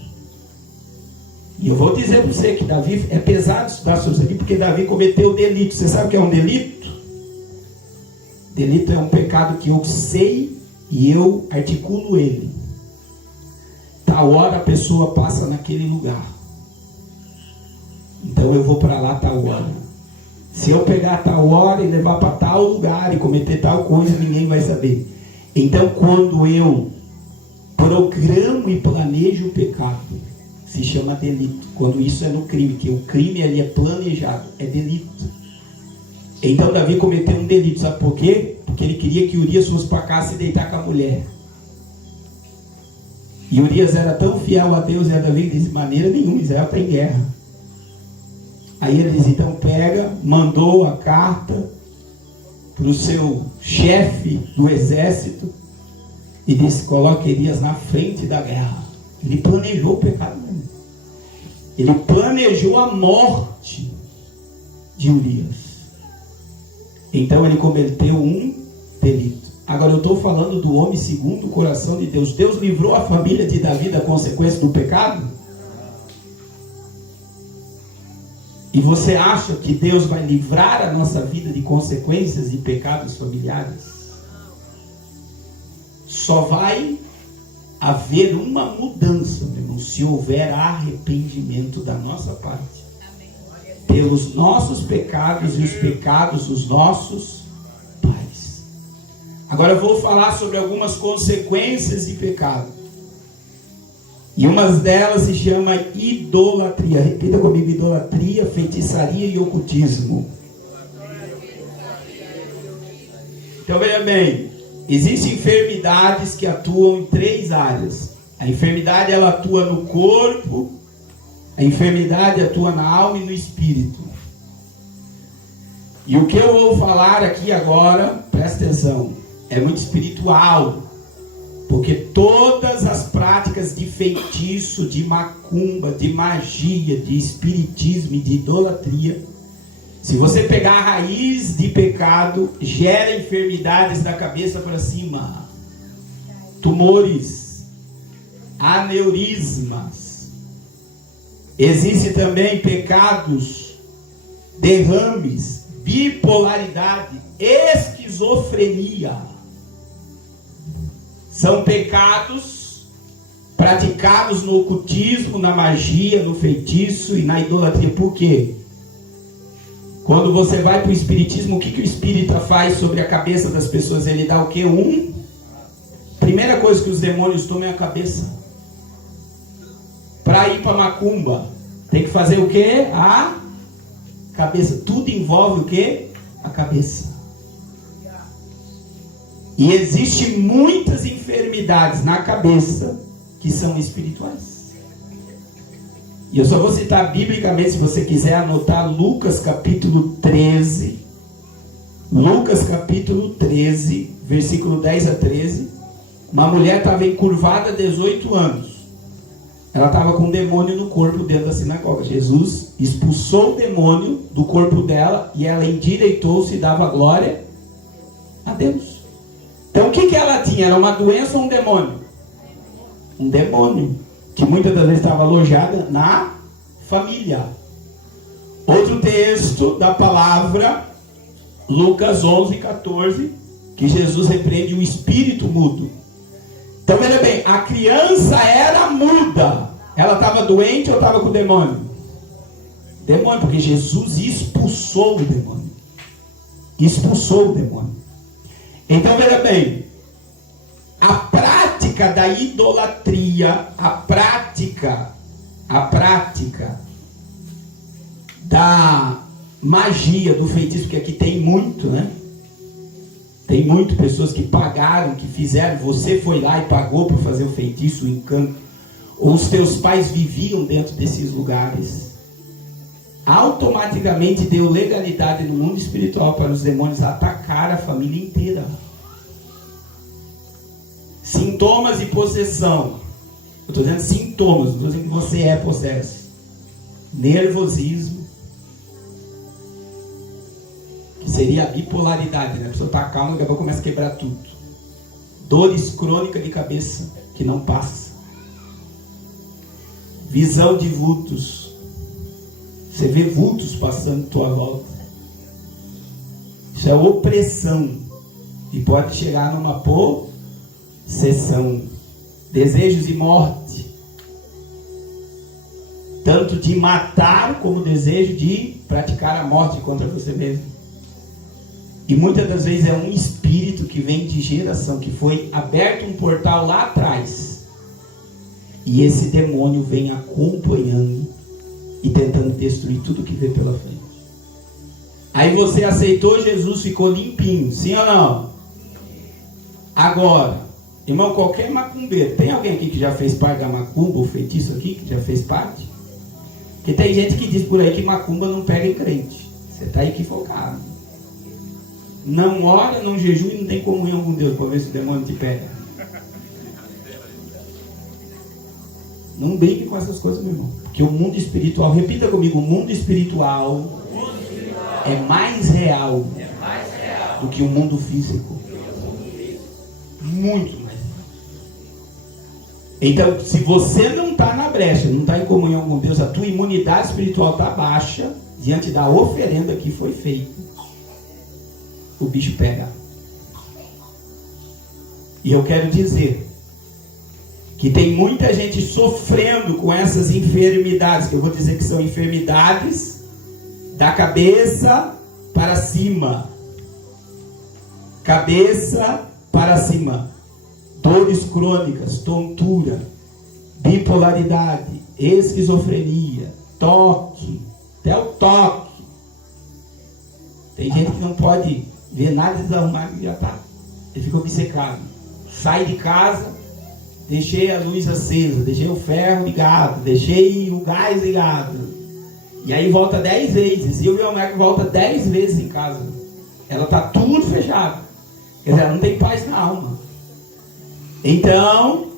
E eu vou dizer para você que Davi é pesado estudar sobre isso aqui, porque Davi cometeu delito. Você sabe o que é um delito? Delito é um pecado que eu sei e eu articulo ele. Tal hora a pessoa passa naquele lugar, então eu vou para lá tal hora. Se eu pegar tal hora e levar para tal lugar e cometer tal coisa, ninguém vai saber. Então, quando eu programo e planejo o pecado, se chama delito. Quando isso é no crime, que o crime ali é planejado, é delito. Então Davi cometeu um delito, sabe por quê? Porque ele queria que Urias fosse para cá se deitar com a mulher. E Urias era tão fiel a Deus e a Davi que disse: de maneira nenhuma, Israel está em guerra. Aí ele diz: então pega, mandou a carta para o seu chefe do exército e disse: coloque Urias na frente da guerra. Ele planejou o pecado dele. Ele planejou a morte de Urias. Então ele cometeu um delito. Agora eu estou falando do homem segundo o coração de Deus. Deus livrou a família de Davi da consequência do pecado? E você acha que Deus vai livrar a nossa vida de consequências de pecados familiares? Só vai haver uma mudança, meu irmão, se houver arrependimento da nossa parte. Pelos nossos pecados e os pecados dos nossos pais. Agora eu vou falar sobre algumas consequências de pecado. E uma delas se chama idolatria. Repita comigo: idolatria, feitiçaria e ocultismo. Então veja bem, existem enfermidades que atuam em 3 áreas. A enfermidade, ela atua no corpo, a enfermidade atua na alma e no espírito. E o que eu vou falar aqui agora, presta atenção, é muito espiritual. Porque todas as práticas de feitiço, de macumba, de magia, de espiritismo e de idolatria, se você pegar a raiz de pecado, gera enfermidades da cabeça para cima. Tumores, aneurismas. Existem também pecados, derrames, bipolaridade, esquizofrenia. São pecados praticados no ocultismo, na magia, no feitiço e na idolatria. Por quê? Quando você vai para o espiritismo, o que o espírita faz sobre a cabeça das pessoas? Ele dá o quê? Primeira coisa que os demônios tomam é a cabeça. Para ir para macumba, tem que fazer o quê? A cabeça. Tudo envolve o quê? A cabeça. E existem muitas enfermidades na cabeça que são espirituais. E eu só vou citar biblicamente, se você quiser anotar, Lucas capítulo 13. Lucas capítulo 13, versículo 10 a 13. Uma mulher estava encurvada há 18 anos. Ela estava com um demônio no corpo dentro da sinagoga. Jesus expulsou o demônio do corpo dela e ela endireitou-se e dava glória a Deus. Então o que ela tinha? Era uma doença ou um demônio? Um demônio, que muitas das vezes estava alojada na família. Outro texto da palavra, Lucas 11, 14, que Jesus repreende o espírito mudo. Então veja bem, a criança era muda. Ela estava doente ou estava com o demônio? Demônio, porque Jesus expulsou o demônio. Expulsou o demônio. Então veja bem, a prática da idolatria, a prática da magia, do feitiço, porque aqui tem muito, né? Tem muito pessoas que pagaram, que fizeram, você foi lá e pagou para fazer o feitiço, o encanto, ou os teus pais viviam dentro desses lugares. Automaticamente deu legalidade no mundo espiritual para os demônios atacar a família inteira. Sintomas de possessão. Eu estou dizendo sintomas, não estou dizendo que você é possesso. Nervosismo, que seria a bipolaridade, né? A pessoa está calma, daqui a pouco começa a quebrar tudo. Dores crônicas de cabeça que não passa. Visão de vultos. Você vê vultos passando à tua volta. Isso é opressão. E pode chegar numa possessão. Desejos de morte. Tanto de matar como desejo de praticar a morte contra você mesmo. E muitas das vezes é um espírito que vem de geração, que foi aberto um portal lá atrás. E esse demônio vem acompanhando e tentando destruir tudo que vê pela frente. Aí você aceitou Jesus, ficou limpinho, sim ou não? Agora, irmão, qualquer macumbeiro, tem alguém aqui que já fez parte da macumba, ou feitiço aqui, que já fez parte? Porque tem gente que diz por aí que macumba não pega em crente. Você está equivocado. Não ora, não jejua e não tem comunhão com Deus para ver se o demônio te pega. Não brinque com essas coisas, meu irmão. Porque o mundo espiritual, repita comigo, o mundo espiritual é mais real do que o mundo físico. Muito mais. Então, se você não está na brecha, não está em comunhão com Deus, a tua imunidade espiritual está baixa diante da oferenda que foi feita. O bicho pega. E eu quero dizer que tem muita gente sofrendo com essas enfermidades, que eu vou dizer que são enfermidades da cabeça para cima. Cabeça para cima. Dores crônicas, tontura, bipolaridade, esquizofrenia, toque, até o toque. Tem gente que não pode ver nada desarrumado e já está. Ele ficou obcecado. Sai de casa, deixei a luz acesa, deixei o ferro ligado, deixei o gás ligado. E aí volta 10 vezes. E o meu médico volta 10 vezes em casa. Ela está tudo fechado. Quer dizer, ela não tem paz na alma. Então,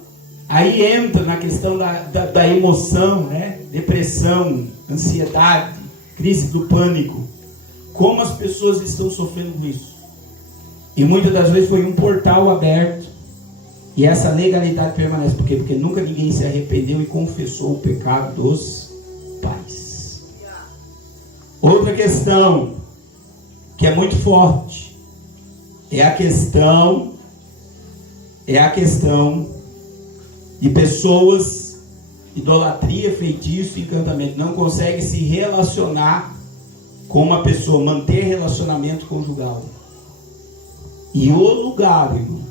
aí entra na questão da emoção, né? Depressão, ansiedade, crise do pânico. Como as pessoas estão sofrendo com isso? E muitas das vezes foi um portal aberto. E essa legalidade permanece. Por quê? Porque nunca ninguém se arrependeu e confessou o pecado dos pais. Outra questão que é muito forte é a questão de pessoas, idolatria, feitiço, encantamento, não conseguem se relacionar com uma pessoa, manter relacionamento conjugal. E o lugar, irmão,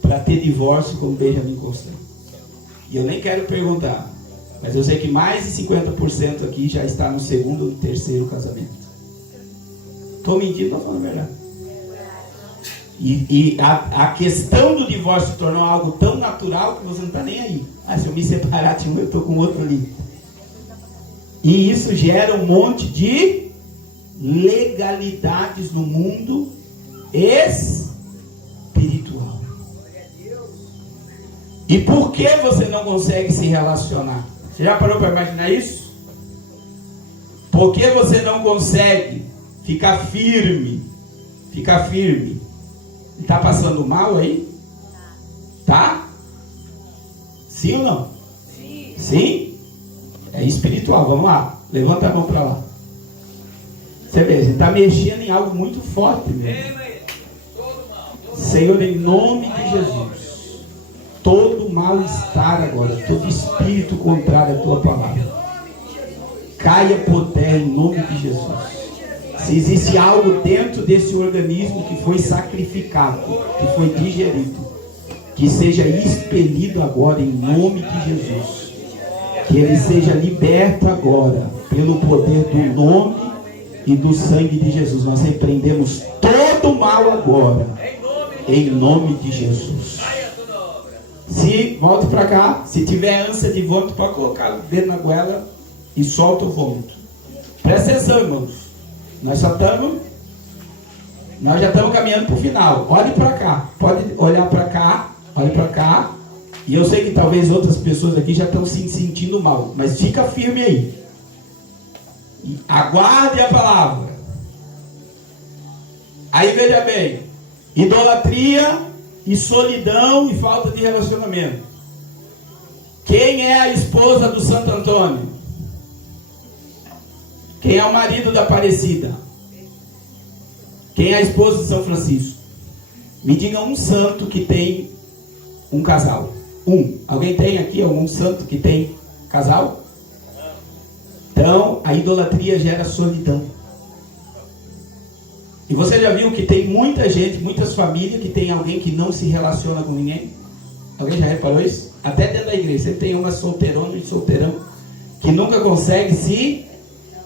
para ter divórcio, como Benjamin Constant. E eu nem quero perguntar, mas eu sei que mais de 50% aqui já está no segundo ou terceiro casamento. Estou mentindo, estou falando a verdade. E a questão do divórcio se tornou algo tão natural que você não está nem aí. Ah, se eu me separar de um, eu estou com outro ali. E isso gera um monte de legalidades no mundo espiritual. E por que você não consegue se relacionar? Você já parou para imaginar isso? Por que você não consegue ficar firme? Ficar firme. Está passando mal aí? Tá? Sim ou não? Sim. Sim? É espiritual, vamos lá. Levanta a mão para lá. Você vê, você está mexendo em algo muito forte mesmo. Senhor, em nome de Jesus, todo mal-estar agora, todo espírito contrário à tua palavra, caia por terra em nome de Jesus. Se existe algo dentro desse organismo que foi sacrificado, que foi digerido, que seja expelido agora em nome de Jesus. Que ele seja liberto agora pelo poder do nome e do sangue de Jesus. Nós repreendemos todo o mal agora em nome de Jesus. Se volte para cá, se tiver ânsia de vômito, pode colocar o dedo na goela e solta o vômito. Presta atenção, irmãos. Nós já estamos caminhando para o final. Olhe para cá. Pode olhar para cá. Olhe para cá. E eu sei que talvez outras pessoas aqui já estão se sentindo mal. Mas fica firme aí. Aguarde a palavra. Aí veja bem. Idolatria e solidão e falta de relacionamento. Quem é a esposa do Santo Antônio? Quem é o marido da Aparecida? Quem é a esposa de São Francisco? Me diga um santo que tem um casal. Alguém tem aqui algum santo que tem casal? Então, a idolatria gera solidão. E você já viu que tem muita gente, muitas famílias que tem alguém que não se relaciona com ninguém? Alguém já reparou isso? Até dentro da igreja. Você tem uma solteirona e solteirão que nunca consegue se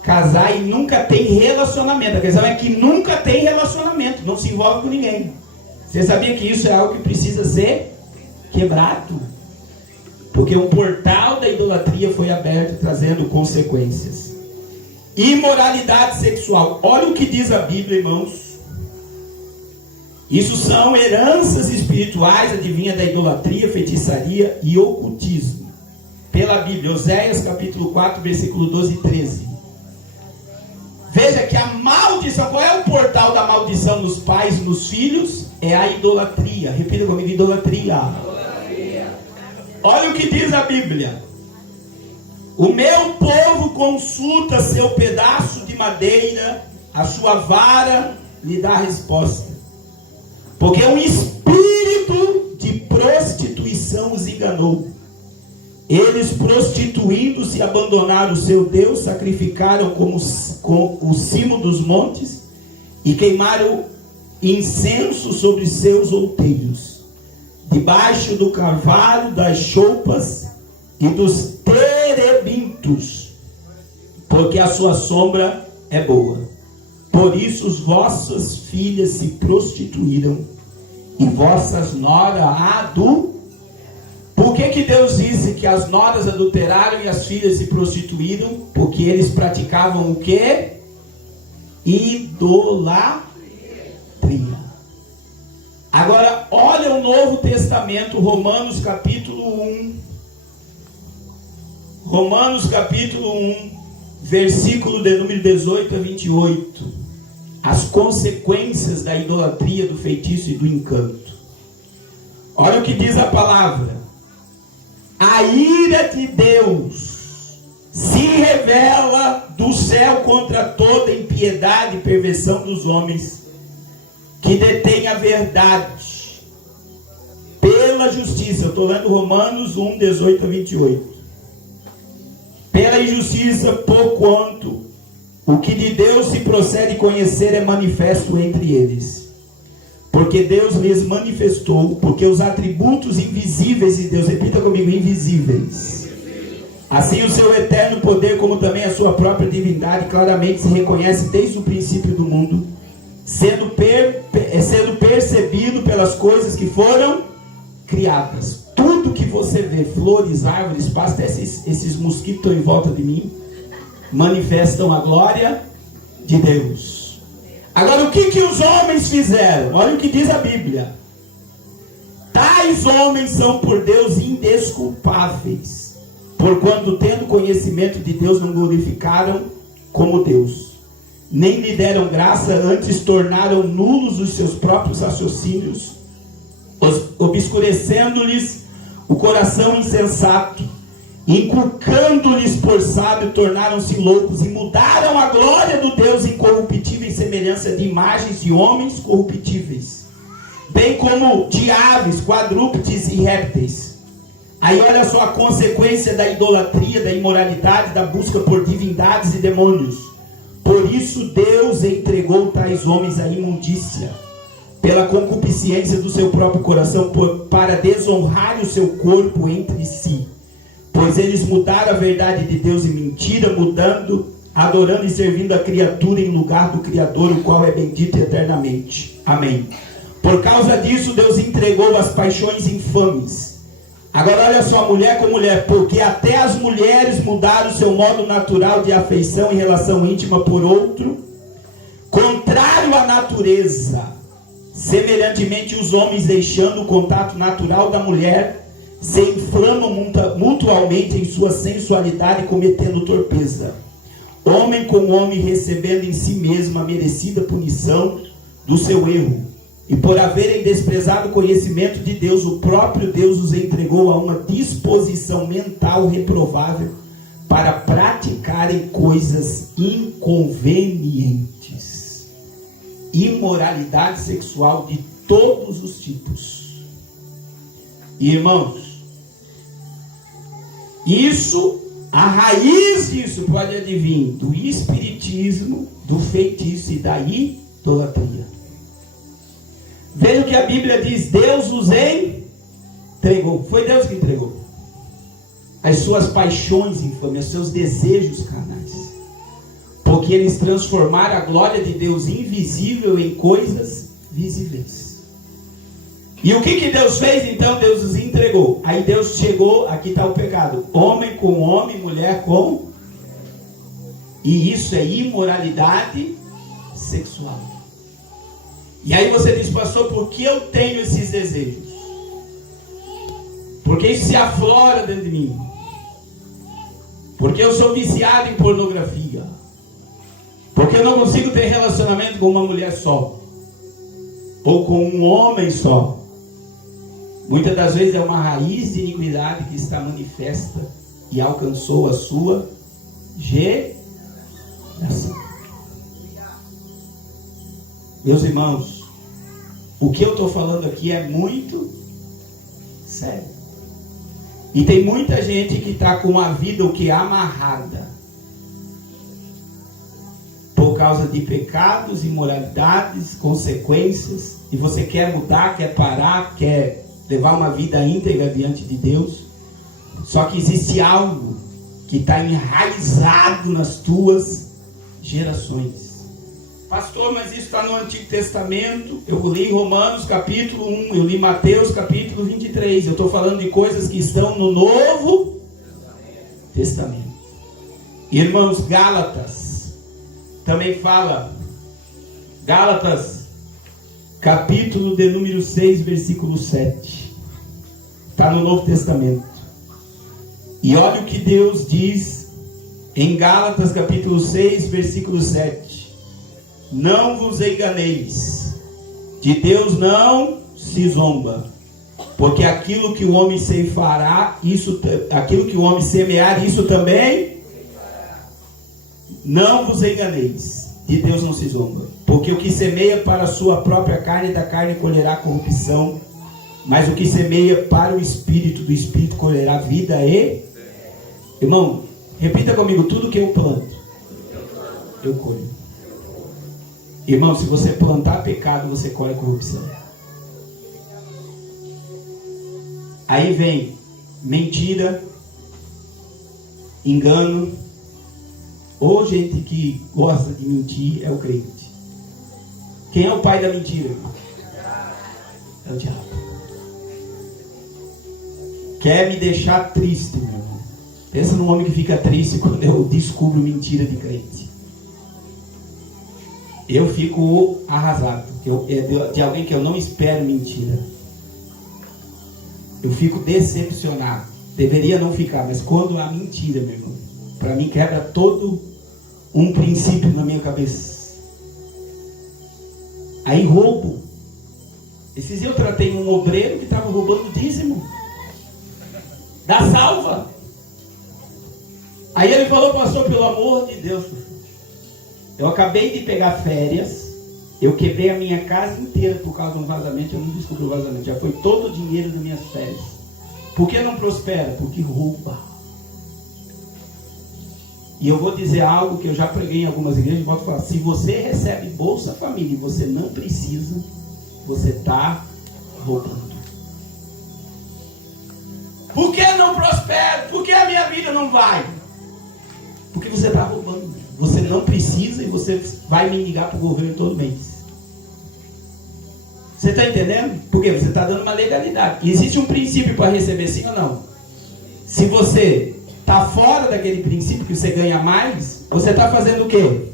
casar e nunca tem relacionamento. A questão é que nunca tem relacionamento, não se envolve com ninguém. Você sabia que isso é algo que precisa ser quebrado? Porque um portal da idolatria foi aberto, trazendo consequências. Imoralidade sexual. Olha o que diz a Bíblia, irmãos. Isso são heranças espirituais, adivinha, da idolatria, feitiçaria e ocultismo. Pela Bíblia, Oséias capítulo 4, versículo 12 e 13. Veja que a maldição, qual é o portal da maldição nos pais e nos filhos? É a idolatria. Repita comigo, idolatria. Olha o que diz a Bíblia. O meu povo consulta seu pedaço de madeira, a sua vara lhe dá a resposta. Porque um espírito de prostituição os enganou. Eles, prostituindo-se, abandonaram o seu Deus, sacrificaram com o cimo dos montes e queimaram incenso sobre seus outeiros, debaixo do carvalho, das choupas e dos terebintos, porque a sua sombra é boa. Por isso as vossas filhas se prostituíram e vossas noras adulteraram. Por que Deus disse que as noras adulteraram e as filhas se prostituíram? Porque eles praticavam o quê? Idolatria. Agora, olha o Novo Testamento, Romanos capítulo 1. Romanos capítulo 1, versículo de número 18 a 28. As consequências da idolatria, do feitiço e do encanto. Olha o que diz a palavra. A ira de Deus se revela do céu contra toda impiedade e perversão dos homens que detêm a verdade pela justiça. Eu estou lendo Romanos 1, 18 a 28. Pela injustiça, porquanto o que de Deus se procede conhecer é manifesto entre eles. Porque Deus lhes manifestou, porque os atributos invisíveis de Deus, repita comigo, invisíveis. Assim o seu eterno poder, como também a sua própria divindade, claramente se reconhece desde o princípio do mundo, sendo percebido pelas coisas que foram criadas. Tudo que você vê, flores, árvores, pastos, esses mosquitos estão em volta de mim, manifestam a glória de Deus. Agora, o que os homens fizeram? Olha o que diz a Bíblia. Tais homens são por Deus indesculpáveis, porquanto tendo conhecimento de Deus não glorificaram como Deus, nem lhe deram graça, antes tornaram nulos os seus próprios raciocínios, obscurecendo-lhes o coração insensato, inculcando-lhes por sábio, tornaram-se loucos e mudaram a glória do Deus incorruptível em semelhança de imagens de homens corruptíveis, bem como de aves, quadrúpedes e répteis. Aí olha só a consequência da idolatria, da imoralidade, da busca por divindades e demônios. Por isso Deus entregou tais homens à imundícia, pela concupiscência do seu próprio coração, para desonrar o seu corpo entre si. Pois eles mudaram a verdade de Deus em mentira, adorando e servindo a criatura em lugar do Criador, o qual é bendito eternamente. Amém. Por causa disso, Deus entregou as paixões infames. Agora olha só, mulher com mulher, porque até as mulheres mudaram o seu modo natural de afeição e relação íntima por outro, contrário à natureza. Semelhantemente, os homens, deixando o contato natural da mulher, se inflamam mutualmente em sua sensualidade, cometendo torpeza. Homem com homem, recebendo em si mesmo a merecida punição do seu erro. E por haverem desprezado o conhecimento de Deus, o próprio Deus os entregou a uma disposição mental reprovável para praticarem coisas inconvenientes. Imoralidade sexual de todos os tipos. Irmãos, a raiz disso pode advir do espiritismo, do feitiço e da idolatria. Veja o que a Bíblia diz: Deus os entregou. Foi Deus que entregou as suas paixões infames, os seus desejos carnais, porque eles transformaram a glória de Deus invisível em coisas visíveis. E o que Deus fez? Então Deus os entregou. Aí Deus chegou, aqui está o pecado: homem com homem, mulher com... E isso é imoralidade sexual. E aí você diz: pastor, por que eu tenho esses desejos? Porque isso se aflora dentro de mim. Porque eu sou viciado em pornografia. Porque eu não consigo ter relacionamento com uma mulher só, ou com um homem só. Muitas das vezes é uma raiz de iniquidade que está manifesta e alcançou a sua geração. Meus irmãos, o que eu estou falando aqui é muito sério. E tem muita gente que está com a vida amarrada, por causa de pecados, imoralidades, consequências. E você quer mudar, quer parar, quer levar uma vida íntegra diante de Deus. Só que existe algo que está enraizado nas tuas gerações. Pastor, mas isso está no Antigo Testamento. Eu li Romanos capítulo 1, eu li Mateus capítulo 23. Eu estou falando de coisas que estão no Novo Testamento. Irmãos, Gálatas também fala. Gálatas capítulo de número 6, versículo 7. Está no Novo Testamento. E olha o que Deus diz em Gálatas capítulo 6, versículo 7. Não vos enganeis, de Deus não se zomba, porque aquilo que o homem ceifará, aquilo que o homem semear, isso também. Não vos enganeis, de Deus não se zomba, porque o que semeia para a sua própria carne, da carne colherá corrupção, mas o que semeia para o Espírito, do Espírito colherá vida e... Irmão, repita comigo: tudo que eu planto, eu colho. Irmão, se você plantar pecado, você colhe corrupção. Aí vem mentira, engano. Ou gente que gosta de mentir é o crente. Quem é o pai da mentira? É o diabo. Quer me deixar triste, meu irmão. Pensa num homem que fica triste quando eu descubro mentira de crente. Eu fico arrasado. De alguém que eu não espero mentira. Eu fico decepcionado. Deveria não ficar, mas quando há mentira, meu irmão, para mim quebra todo um princípio na minha cabeça. Aí roubo. Esses dias eu tratei um obreiro que estava roubando dízimo da salva. Aí ele falou: pastor, pelo amor de Deus, eu acabei de pegar férias, eu quebrei a minha casa inteira por causa de um vazamento. Eu não descobri o vazamento, já foi todo o dinheiro das minhas férias. Por que não prospera? Porque rouba. E eu vou dizer algo que eu já preguei em algumas igrejas, volto a falar: se você recebe Bolsa Família e você não precisa, você está roubando. Por que não prospera? Por que a minha vida não vai? Porque você está roubando. Você não precisa e você vai mendigar para o governo todo mês. Você está entendendo? Porque você está dando uma legalidade. E existe um princípio para receber, sim ou não? Se você está fora daquele princípio que você ganha mais, você está fazendo o quê?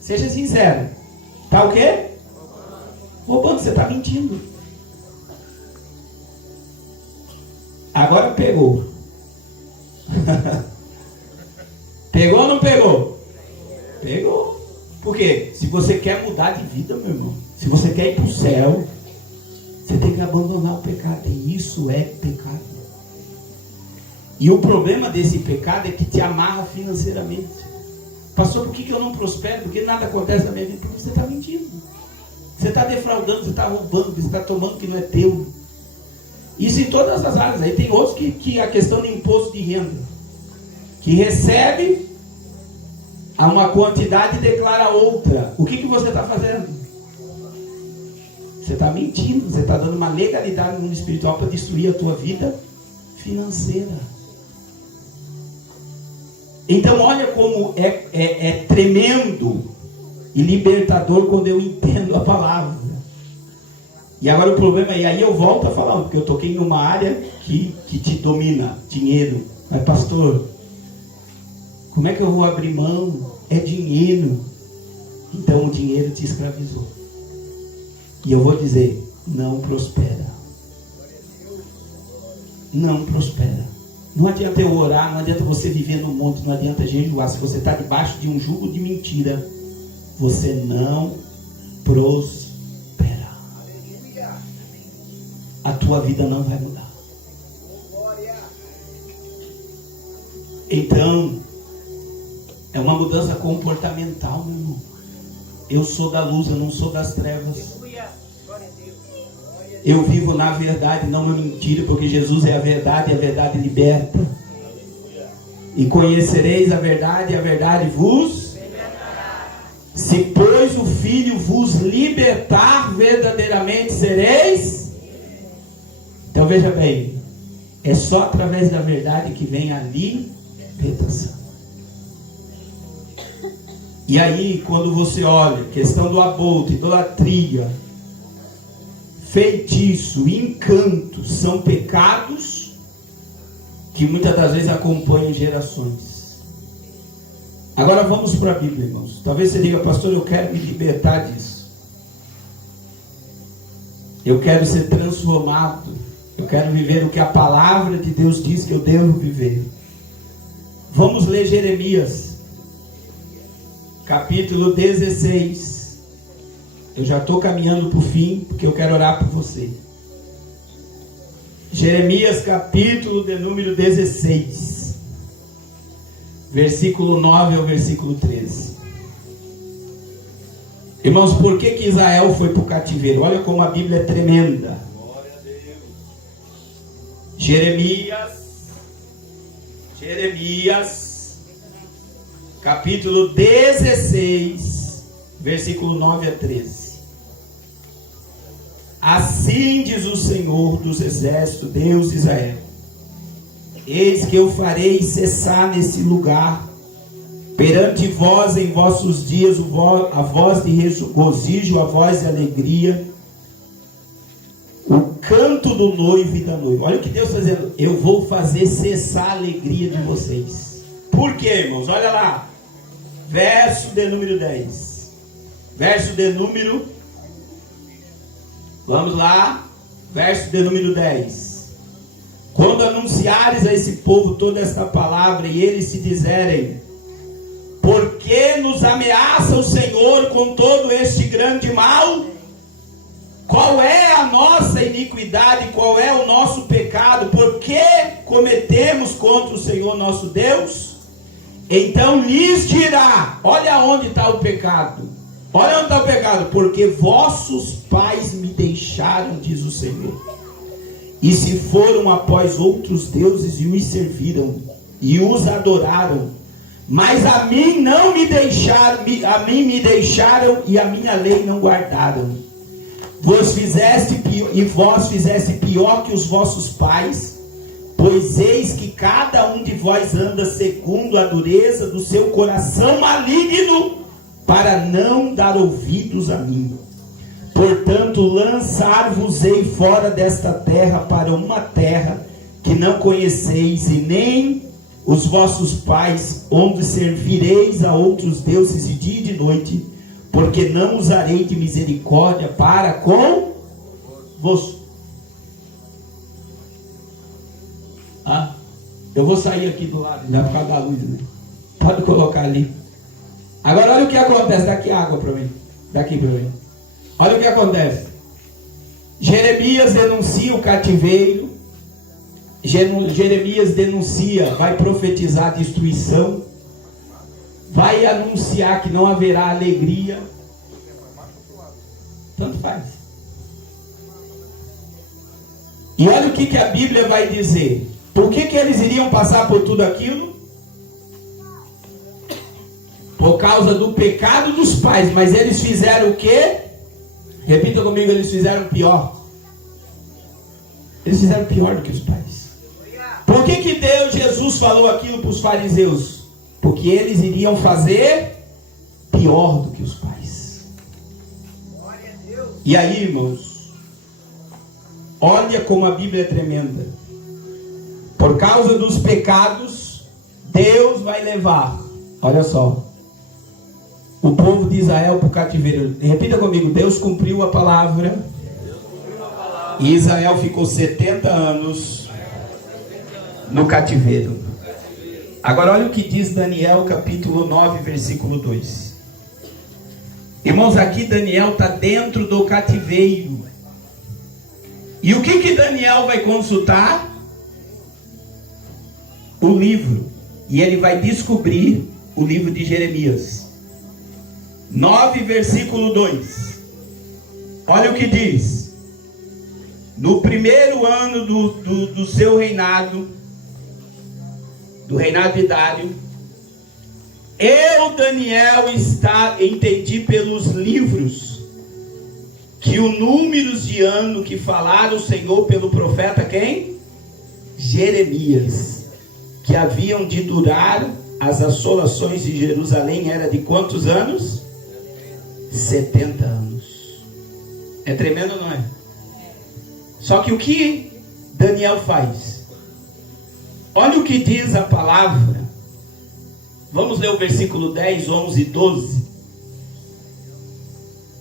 Seja sincero. Está o quê? Roubando. Você está mentindo. Agora pegou. Pegou ou não pegou? Pegou. Por quê? Se você quer mudar de vida, meu irmão, se você quer ir para o céu, você tem que abandonar o pecado. E isso é pecado. E o problema desse pecado é que te amarra financeiramente. Pastor, por que eu não prospero? Porque nada acontece na minha vida? Porque você está mentindo. Você está defraudando, você está roubando, você está tomando o que não é teu. Isso em todas as áreas. Aí tem outros que a questão de imposto de renda, que recebe a uma quantidade e declara outra. O que você está fazendo? Você está mentindo. Você está dando uma legalidade no mundo espiritual para destruir a tua vida financeira. Então olha como é tremendo e libertador quando eu entendo a palavra. E agora o problema é, e aí eu volto a falar, porque eu toquei numa área que te domina, dinheiro. Mas pastor, como é que eu vou abrir mão? É dinheiro. Então o dinheiro te escravizou. E eu vou dizer, não prospera. Não prospera. Não adianta eu orar, não adianta você viver no monte, não adianta jejuar. Se você está debaixo de um jugo de mentira, você não prospera. A tua vida não vai mudar. Então, é uma mudança comportamental, meu irmão. Eu sou da luz, eu não sou das trevas. Eu vivo na verdade, não na mentira, porque Jesus é a verdade e a verdade liberta. E conhecereis a verdade e a verdade vos libertará. Se pois o Filho vos libertar, verdadeiramente sereis. Então veja bem, é só através da verdade que vem a libertação. E aí, quando você olha, questão do aborto, idolatria, feitiço, encanto, são pecados que muitas das vezes acompanham gerações. Agora vamos para a Bíblia, irmãos. Talvez você diga, pastor, eu quero me libertar disso. Eu quero ser transformado. Eu quero viver o que a palavra de Deus diz que eu devo viver. Vamos ler Jeremias, capítulo 16. Eu já estou caminhando para o fim, porque eu quero orar por você. Jeremias, capítulo de número 16, versículo 9 ao versículo 13. Irmãos, por que Israel foi para o cativeiro? Olha como a Bíblia é tremenda. Jeremias, capítulo 16, versículo 9 a 13. Assim diz o Senhor dos exércitos, Deus de Israel: eis que eu farei cessar nesse lugar perante vós em vossos dias a voz de regozijo, a voz de alegria, o canto do noivo e da noiva. Olha o que Deus está dizendo: eu vou fazer cessar a alegria de vocês. Por quê, irmãos? Olha lá, verso de número 10. Verso de número, vamos lá, verso de número 10. Quando anunciares a esse povo toda esta palavra, e eles se disserem: por que nos ameaça o Senhor com todo este grande mal? Qual é a nossa iniquidade? Qual é o nosso pecado? Por que cometemos contra o Senhor nosso Deus? Então lhes dirá: olha onde está o pecado. Olha onde está o pecado. Porque vossos pais me deixaram, diz o Senhor, e se foram após outros deuses e os serviram e os adoraram. Mas a mim não me deixaram, a mim me deixaram e a minha lei não guardaram. Vós fizeste pior que os vossos pais, pois eis que cada um de vós anda segundo a dureza do seu coração maligno, para não dar ouvidos a mim. Portanto, lançar-vos-ei fora desta terra para uma terra que não conheceis, e nem os vossos pais, onde servireis a outros deuses de dia e de noite, porque não usarei de misericórdia para com vós. Eu vou sair aqui do lado, já por causa da luz, né? Pode colocar ali. Agora olha o que acontece. Daqui água para mim. Daqui para mim. Olha o que acontece. Jeremias denuncia o cativeiro. Jeremias denuncia, vai profetizar destruição, vai anunciar que não haverá alegria. Tanto faz. E olha o que a Bíblia vai dizer. Por que eles iriam passar por tudo aquilo? Por causa do pecado dos pais. Mas eles fizeram o quê? Repita comigo: eles fizeram pior. Eles fizeram pior do que os pais. Por que Jesus falou aquilo para os fariseus? Porque eles iriam fazer pior do que os pais. E aí, irmãos, olha como a Bíblia é tremenda. Por causa dos pecados, Deus vai levar, olha só, o povo de Israel para o cativeiro. Repita comigo: Deus cumpriu a palavra. E Israel ficou 70 anos no cativeiro. Agora olha o que diz Daniel capítulo 9, versículo 2. Irmãos, aqui Daniel está dentro do cativeiro. E o que Daniel vai consultar? O livro. E ele vai descobrir o livro de Jeremias 9, versículo 2. Olha o que diz: no primeiro ano do seu reinado, do reinado de Dário, eu, Daniel, entendi pelos livros que o número de ano que falara o Senhor pelo profeta quem? Jeremias, que haviam de durar as assolações de Jerusalém, era de quantos anos? 70 anos. É tremendo, não é? Só que o que Daniel faz? Olha o que diz a palavra. Vamos ler o versículo 10, 11 e 12.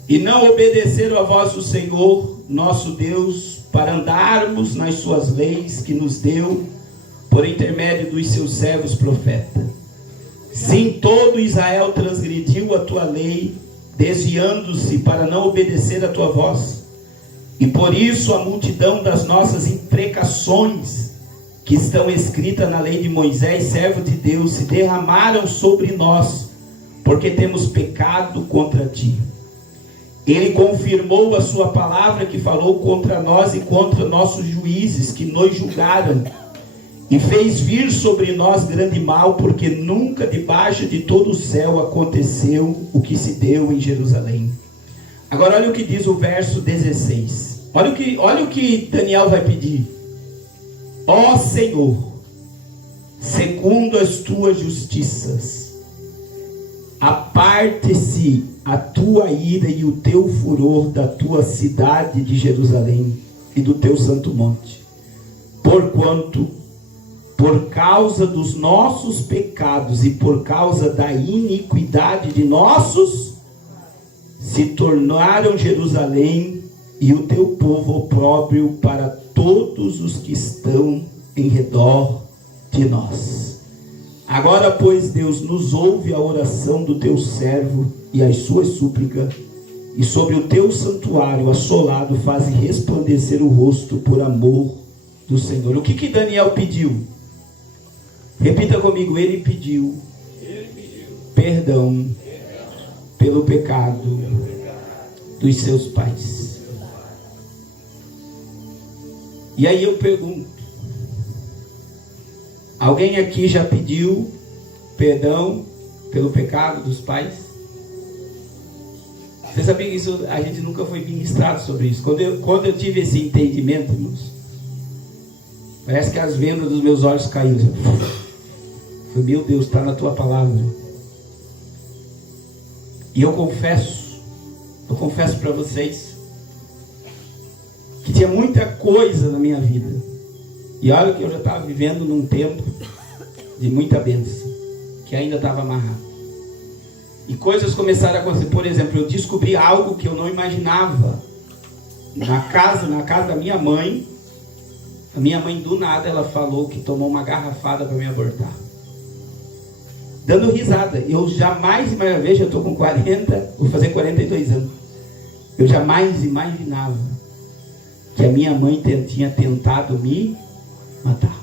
E não obedeceram a voz do Senhor, nosso Deus, para andarmos nas suas leis que nos deu por intermédio dos seus servos profetas. Sim, todo Israel transgrediu a tua lei, desviando-se para não obedecer a tua voz. E por isso a multidão das nossas imprecações, que estão escritas na lei de Moisés, servo de Deus, se derramaram sobre nós, porque temos pecado contra ti. Ele confirmou a sua palavra que falou contra nós e contra nossos juízes que nos julgaram, e fez vir sobre nós grande mal, porque nunca debaixo de todo o céu aconteceu o que se deu em Jerusalém. Agora olha o que diz o verso 16. Olha o que Daniel vai pedir. Ó Senhor, segundo as tuas justiças, aparte-se a tua ira e o teu furor da tua cidade de Jerusalém e do teu santo monte, porquanto, por causa dos nossos pecados e por causa da iniquidade de nossos, se tornaram Jerusalém e o teu povo opróbrio para todos os que estão em redor de nós. Agora, pois, Deus, nos ouve a oração do teu servo e as suas súplicas, e sobre o teu santuário assolado faze resplandecer o rosto por amor do Senhor. O que Daniel pediu? Repita comigo, ele pediu perdão pelo pecado dos seus pais. E aí eu pergunto, alguém aqui já pediu perdão pelo pecado dos pais? Você sabia que isso, a gente nunca foi ministrado sobre isso. Quando eu tive esse entendimento, irmãos, parece que as vendas dos meus olhos caíram. Falei, meu Deus, está na tua palavra. E eu confesso para vocês, que tinha muita coisa na minha vida. E olha que eu já estava vivendo num tempo de muita bênção, que ainda estava amarrado. E coisas começaram a acontecer. Por exemplo, eu descobri algo que eu não imaginava. Na casa da minha mãe, a minha mãe do nada, ela falou que tomou uma garrafada para me abortar. Dando risada. Eu jamais, veja, eu estou com 40, vou fazer 42 anos. Eu jamais imaginava que a minha mãe tinha tentado me matar.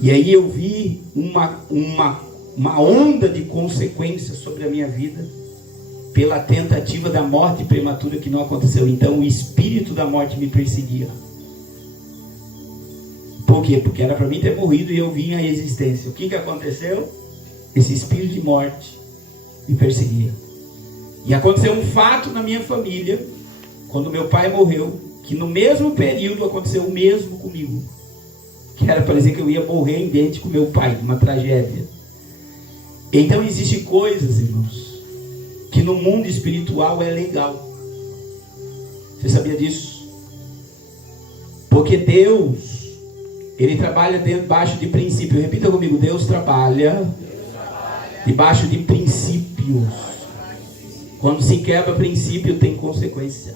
E aí eu vi uma onda de consequências sobre a minha vida pela tentativa da morte prematura que não aconteceu. Então o espírito da morte me perseguia. Por quê? Porque era para mim ter morrido e eu vim à existência. O que aconteceu? Esse espírito de morte me perseguia. E aconteceu um fato na minha família, quando meu pai morreu, que no mesmo período aconteceu o mesmo comigo. Que era para dizer que eu ia morrer idêntico com meu pai, uma tragédia. Então existem coisas, irmãos, que no mundo espiritual é legal. Você sabia disso? Porque Deus, Ele trabalha debaixo de princípios. Repita comigo, Deus trabalha debaixo de princípios. Quando se quebra princípio, tem consequência.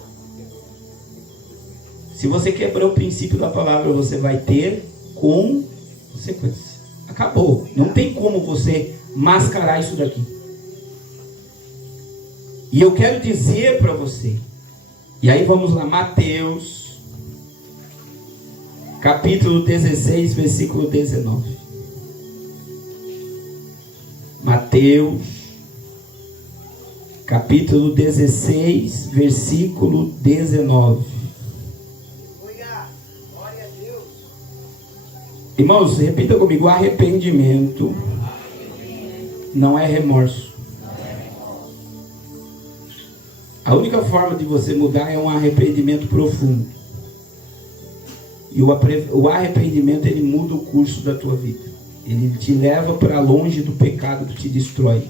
Se você quebrar o princípio da palavra, você vai ter consequência. Acabou. Não tem como você mascarar isso daqui. E eu quero dizer para você, e aí vamos lá, Mateus capítulo 16, versículo 19. Mateus capítulo 16, versículo 19. Irmãos, repita comigo, arrependimento não é remorso. A única forma de você mudar é um arrependimento profundo. E o arrependimento, ele muda o curso da tua vida. Ele te leva para longe do pecado que te destrói.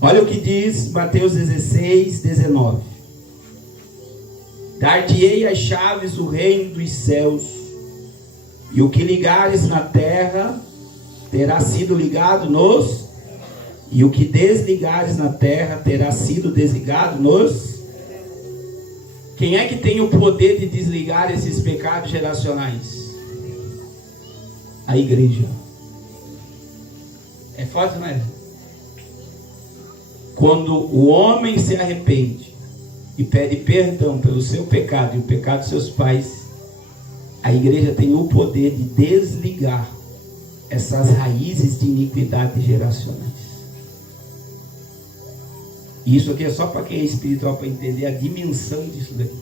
Olha o que diz Mateus 16, 19. Dar-te-ei as chaves do reino dos céus, e o que ligares na terra terá sido ligado nos, e o que desligares na terra terá sido desligado nos. Quem é que tem o poder de desligar esses pecados geracionais? A igreja. É forte, não é? Quando o homem se arrepende e pede perdão pelo seu pecado e o pecado dos seus pais, a igreja tem o poder de desligar essas raízes de iniquidade geracionais. E isso aqui é só para quem é espiritual, para entender a dimensão disso daqui.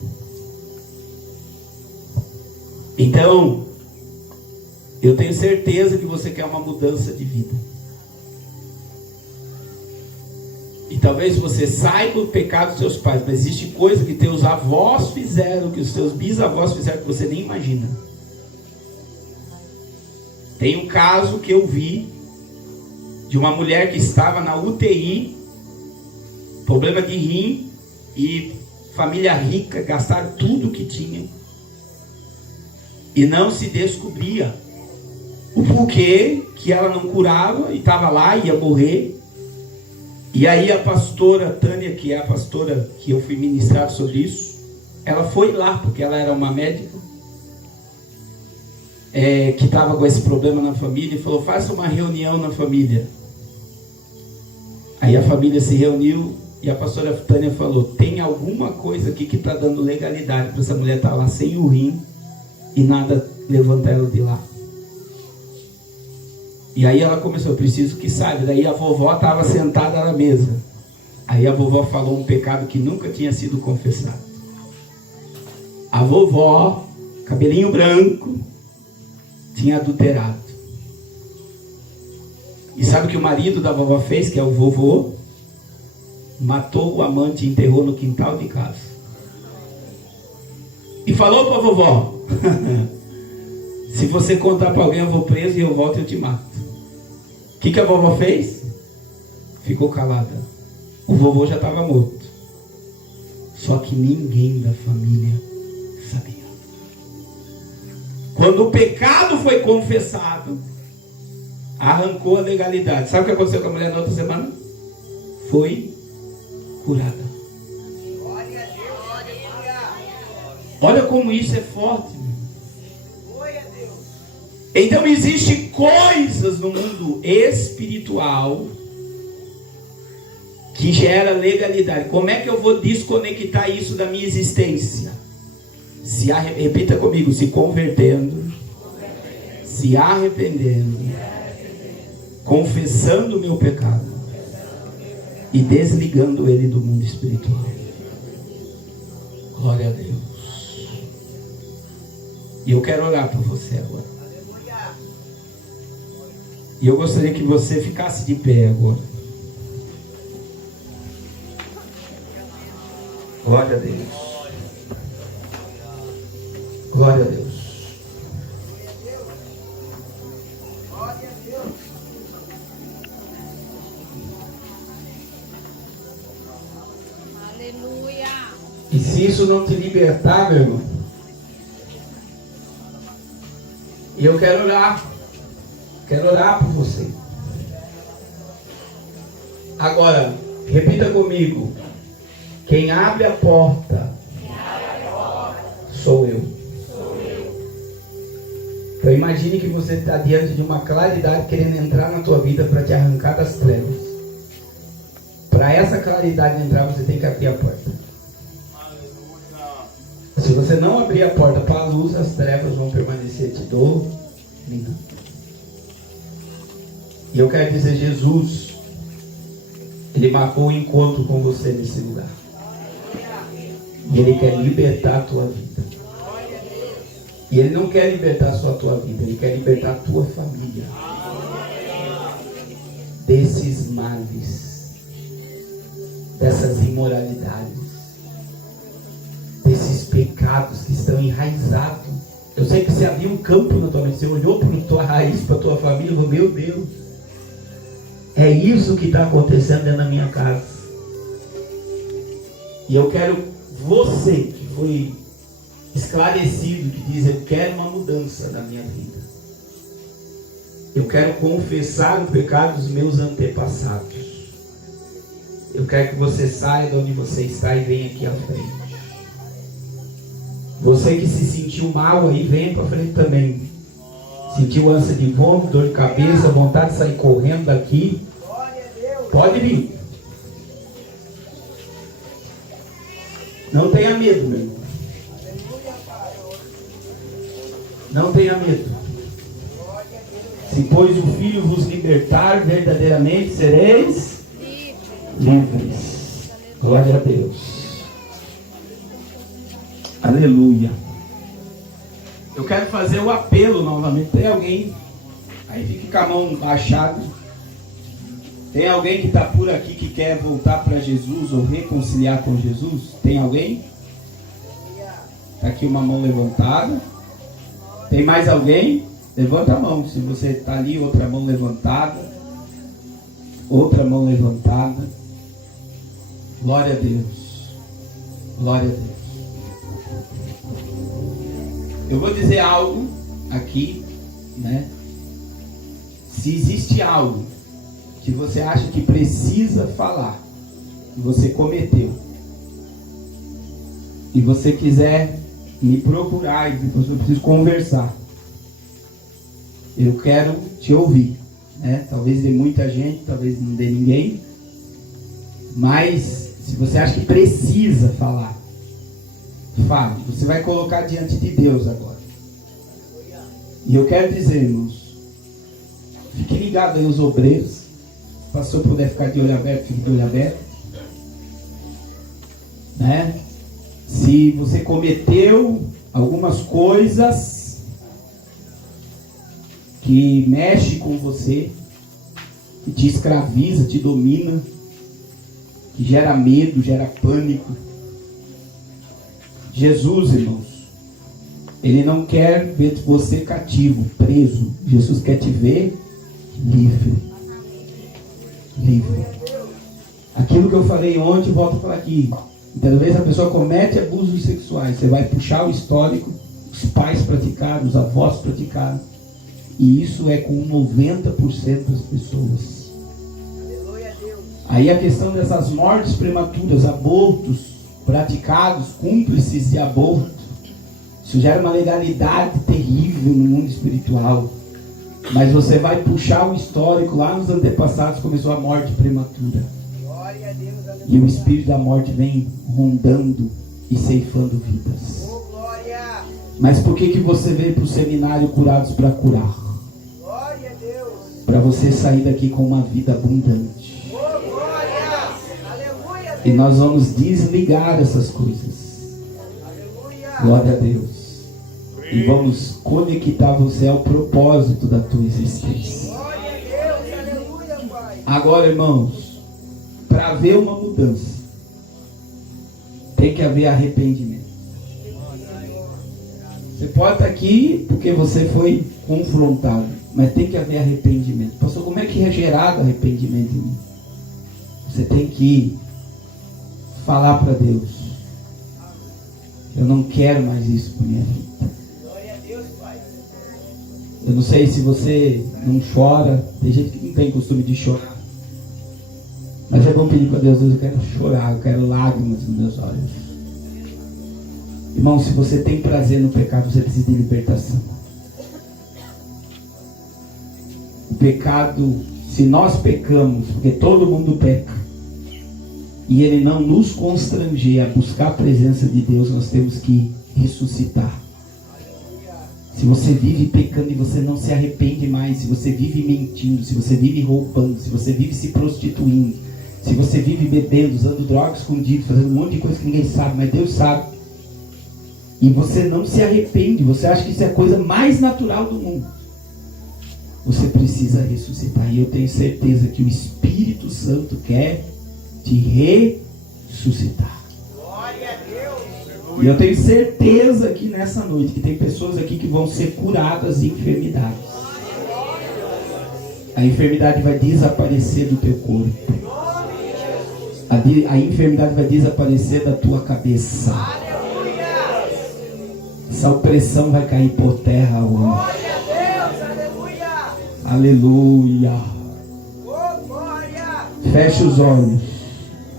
Então, eu tenho certeza que você quer uma mudança de vida. E talvez você saiba o pecado dos seus pais, mas existe coisa que teus avós fizeram, que os seus bisavós fizeram, que você nem imagina. Tem um caso que eu vi de uma mulher que estava na UTI, problema de rim, e família rica, gastaram tudo que tinha e não se descobria o porquê que ela não curava e estava lá, ia morrer. E aí a pastora Tânia, que é a pastora que eu fui ministrado sobre isso, ela foi lá, porque ela era uma médica que estava com esse problema na família, e falou: faça uma reunião na família. Aí a família se reuniu e a pastora Tânia falou: tem alguma coisa aqui que está dando legalidade para essa mulher estar lá sem o rim e nada levanta ela de lá. E aí ela começou: eu preciso que saiba. Daí a vovó estava sentada na mesa. Aí a vovó falou um pecado que nunca tinha sido confessado. A vovó, cabelinho branco, tinha adulterado. E sabe o que o marido da vovó fez, que é o vovô? Matou o amante e enterrou no quintal de casa. E falou para a vovó: se você contar para alguém, eu vou preso e eu volto e eu te mato. O que a vovó fez? Ficou calada. O vovô já estava morto. Só que ninguém da família sabia. Quando o pecado foi confessado, arrancou a legalidade. Sabe o que aconteceu com a mulher na outra semana? Foi curada. Olha como isso é forte. Então existem coisas no mundo espiritual que gera legalidade. Como é que eu vou desconectar isso da minha existência? Repita comigo: se convertendo, se arrependendo, confessando o meu pecado e desligando ele do mundo espiritual. Glória a Deus. E eu quero orar por você agora. E eu gostaria que você ficasse de pé agora. Glória a Deus. Glória a Deus. Aleluia. E se isso não te libertar, meu irmão, eu quero orar. Quero orar por você. Agora, repita comigo: quem abre a porta, sou eu. Então imagine que você está diante de uma claridade querendo entrar na tua vida para te arrancar das trevas. Para essa claridade entrar, você tem que abrir a porta. Se você não abrir a porta para a luz, as trevas vão permanecer te dominando. E eu quero dizer: Jesus, Ele marcou o encontro com você nesse lugar. E Ele quer libertar a tua vida. E Ele não quer libertar só a tua vida, Ele quer libertar a tua família desses males, dessas imoralidades, desses pecados que estão enraizados. Eu sei que você abriu um campo na tua mente, você olhou para a tua raiz, para a tua família e falou: meu Deus, é isso que está acontecendo dentro da minha casa. E eu quero você que foi esclarecido, que diz: eu quero uma mudança na minha vida. Eu quero confessar o pecado dos meus antepassados. Eu quero que você saia de onde você está e venha aqui à frente. Você que se sentiu mal aí, venha para frente também. Sentiu ânsia de vômito, dor de cabeça, vontade de sair correndo daqui, pode vir. Não tenha medo, meu irmão. Não tenha medo. Se pois o Filho vos libertar, verdadeiramente sereis livres. Glória a Deus. Aleluia. Eu quero fazer o apelo novamente. Tem alguém? Aí fique com a mão baixada. Tem alguém que está por aqui que quer voltar para Jesus ou reconciliar com Jesus? Tem alguém? Está aqui uma mão levantada. Tem mais alguém? Levanta a mão. Se você está ali, outra mão levantada. Outra mão levantada. Glória a Deus. Glória a Deus. Eu vou dizer algo aqui, né? Se existe algo que você acha que precisa falar, que você cometeu, e você quiser me procurar e depois eu preciso conversar, eu quero te ouvir, né? Talvez dê muita gente, talvez não dê ninguém, mas se você acha que precisa falar, fale. Você vai colocar diante de Deus agora. E eu quero dizer, irmãos, fique ligado aí os obreiros. Se o pastor puder ficar de olho aberto, fique de olho aberto, né? Se você cometeu algumas coisas que mexe com você, que te escraviza, te domina, que gera medo, gera pânico, Jesus, irmãos, Ele não quer ver você cativo, preso. Jesus quer te ver livre. Livre. Aquilo que eu falei ontem, volto a falar aqui. Muitas vezes a pessoa comete abusos sexuais. Você vai puxar o histórico, os pais praticaram, os avós praticaram. E isso é com 90% das pessoas. Aí a questão dessas mortes prematuras, abortos praticados, cúmplices de aborto, isso gera uma legalidade terrível no mundo espiritual. Mas você vai puxar o histórico, lá nos antepassados começou a morte prematura. E o espírito da morte vem rondando e ceifando vidas. Mas por que você veio para o seminário Curados para Curar? Para você sair daqui com uma vida abundante. E nós vamos desligar essas coisas. Glória a Deus. E vamos conectar você ao propósito da tua existência. Agora, irmãos, para haver uma mudança, tem que haver arrependimento. Você pode estar aqui porque você foi confrontado, mas tem que haver arrependimento. Pastor, como é que é gerado arrependimento em mim? Você tem que falar para Deus: eu não quero mais isso para minha vida. Eu não sei se você não chora. Tem gente que não tem costume de chorar, mas é bom pedir para Deus: eu quero chorar, eu quero lágrimas nos meus olhos. Irmão, se você tem prazer no pecado, você precisa de libertação. O pecado, se nós pecamos, porque todo mundo peca, e ele não nos constranger a buscar a presença de Deus, nós temos que ressuscitar. Se você vive pecando e você não se arrepende mais, se você vive mentindo, se você vive roubando, se você vive se prostituindo, se você vive bebendo, usando drogas escondidas, fazendo um monte de coisa que ninguém sabe, mas Deus sabe, e você não se arrepende, você acha que isso é a coisa mais natural do mundo, você precisa ressuscitar. E eu tenho certeza que o Espírito Santo quer te ressuscitar. Glória a Deus. E eu tenho certeza que nessa noite que tem pessoas aqui que vão ser curadas de enfermidades. A enfermidade vai desaparecer do teu corpo. A enfermidade vai desaparecer da tua cabeça. Essa opressão vai cair por terra hoje. Glória a Deus. Aleluia. Aleluia. Oh, glória. Feche os olhos.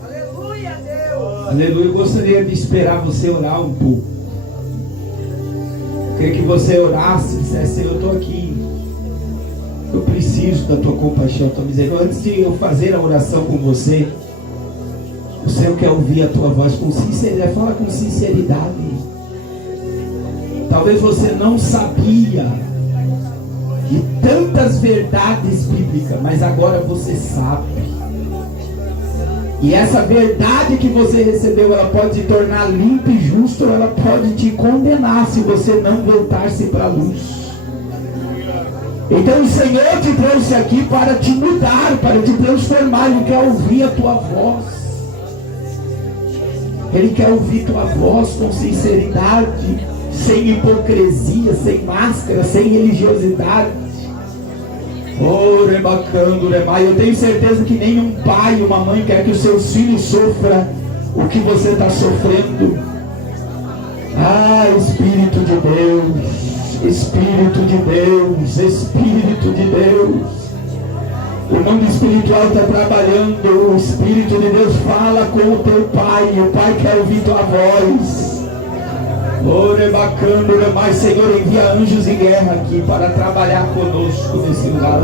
Aleluia, Deus. Aleluia. Eu gostaria de esperar você orar um pouco. Eu queria que você orasse e dissesse: Senhor, eu estou aqui. Eu preciso da tua compaixão, da tua misericórdia. Antes de eu fazer a oração com você, o Senhor quer ouvir a tua voz com sinceridade. Fala com sinceridade. Talvez você não sabia de tantas verdades bíblicas, mas agora você sabe. E essa verdade que você recebeu, ela pode te tornar limpo e justo, ou ela pode te condenar se você não voltar-se para a luz. Então o Senhor te trouxe aqui para te mudar, para te transformar. Ele quer ouvir a tua voz. Ele quer ouvir tua voz com sinceridade, sem hipocrisia, sem máscara, sem religiosidade. Eu tenho certeza que nenhum pai ou uma mãe quer que os seus filhos sofram o que você está sofrendo. Ah, Espírito de Deus, Espírito de Deus, Espírito de Deus. O mundo espiritual está trabalhando. O Espírito de Deus fala com o teu pai. O pai quer ouvir tua voz. Mas Senhor, envia anjos em guerra aqui para trabalhar conosco nesse lugar.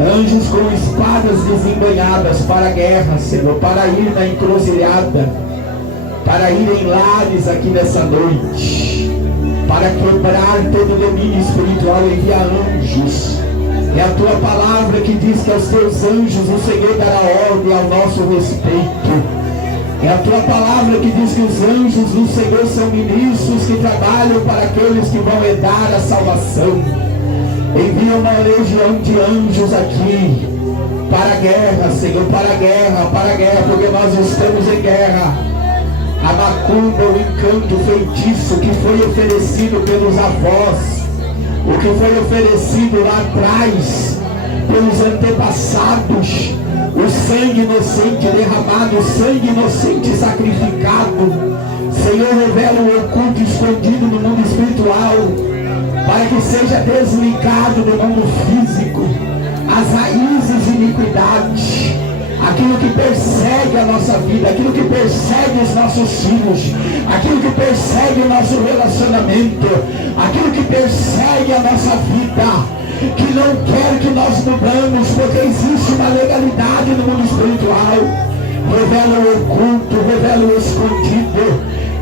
Anjos com espadas desembanhadas para a guerra, Senhor, para ir na encruzilhada, para ir em lares aqui nessa noite, para quebrar todo domínio espiritual. Envia anjos. É a tua palavra que diz que aos teus anjos o Senhor dará ordem ao nosso respeito. É a tua palavra que diz que os anjos do Senhor são ministros que trabalham para aqueles que vão herdar a salvação. Envia uma legião de anjos aqui para a guerra, Senhor, para a guerra, porque nós estamos em guerra. A macumba, o encanto, o feitiço que foi oferecido pelos avós, o que foi oferecido lá atrás pelos antepassados, o sangue inocente derramado, o sangue inocente sacrificado. Senhor, revela o oculto escondido no mundo espiritual, para que seja desligado do mundo físico as raízes de iniquidade, aquilo que persegue a nossa vida, aquilo que persegue os nossos filhos, aquilo que persegue o nosso relacionamento, aquilo que persegue a nossa vida, que não quer que nós mudamos, porque existe uma legalidade no mundo espiritual. Revela o oculto, revela o escondido,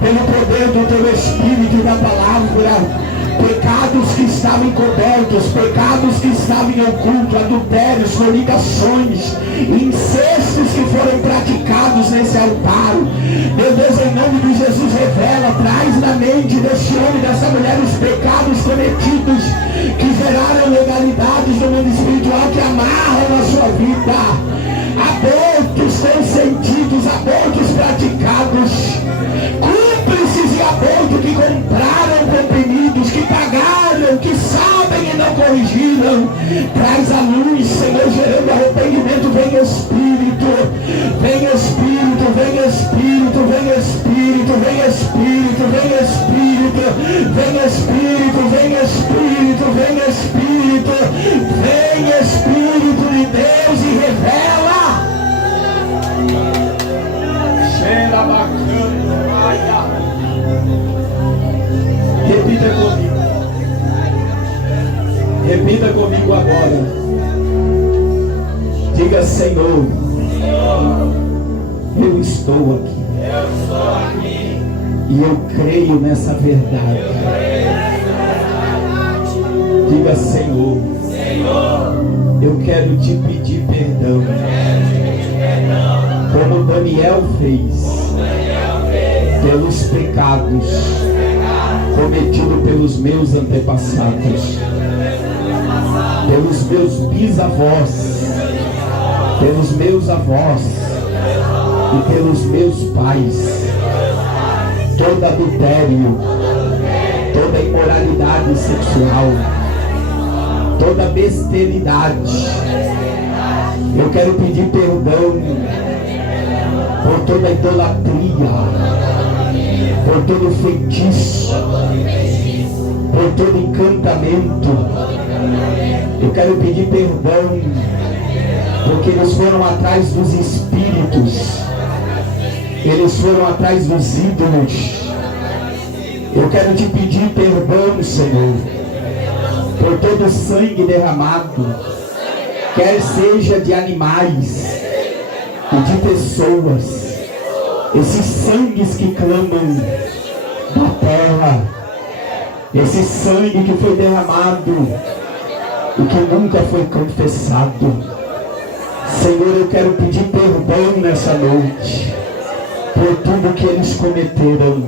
pelo poder do teu Espírito e da palavra. Pecados que estavam encobertos, pecados que estavam em oculto, adultérios, fornicações, incestos que foram praticados nesse altar. Meu Deus, em nome de Jesus, revela, traz na mente deste homem, dessa mulher, os pecados cometidos que geraram legalidades no mundo espiritual, que amarram a sua vida. Abortos consentidos, abortos praticados, cúmplices de aborto que compraram comprimidos, que pagaram, que sabem e não corrigiram. Traz a luz, Senhor, gerando arrependimento. Vem Espírito, vem Espírito, vem Espírito, vem Espírito, vem Espírito, vem Espírito, vem Espírito, vem Espírito, vem Espírito, vem Espírito de Deus e revela. Cheira bacana. Repita comigo. Repita comigo agora. Diga: Senhor, eu estou aqui. E eu creio nessa verdade. Diga: Senhor, eu quero te pedir perdão. Como Daniel fez pelos pecados cometidos pelos meus antepassados, pelos meus bisavós, pelos meus avós e pelos meus pais. Todo adultério, toda imoralidade sexual, toda besteridade, eu quero pedir perdão por toda idolatria, por todo feitiço, por todo encantamento. Eu quero pedir perdão porque eles foram atrás dos espíritos, eles foram atrás dos ídolos. Eu quero te pedir perdão, Senhor, por todo o sangue derramado, quer seja de animais e de pessoas, esses sangues que clamam da terra, esse sangue que foi derramado e que nunca foi confessado. Senhor, eu quero pedir perdão nessa noite por tudo que eles cometeram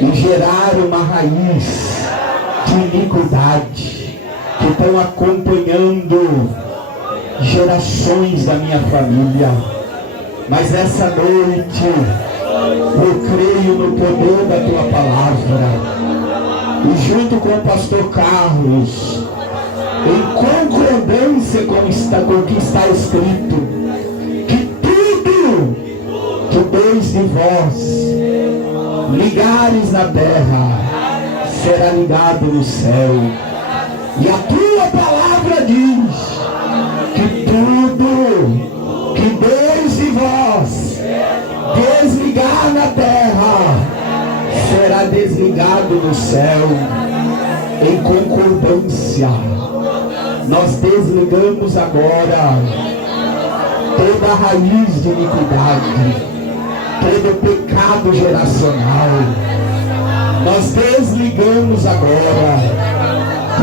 e geraram uma raiz de iniquidade que estão acompanhando gerações da minha família. Mas essa noite eu creio no poder da tua palavra, e junto com o pastor Carlos em concordância com o que está escrito, que tudo que dois de vós ligares na terra será ligado no céu. E a tua palavra diz que tudo que dois de vós desligar na terra será desligado no céu. Em concordância, nós desligamos agora toda a raiz de iniquidade, todo pecado geracional. Nós desligamos agora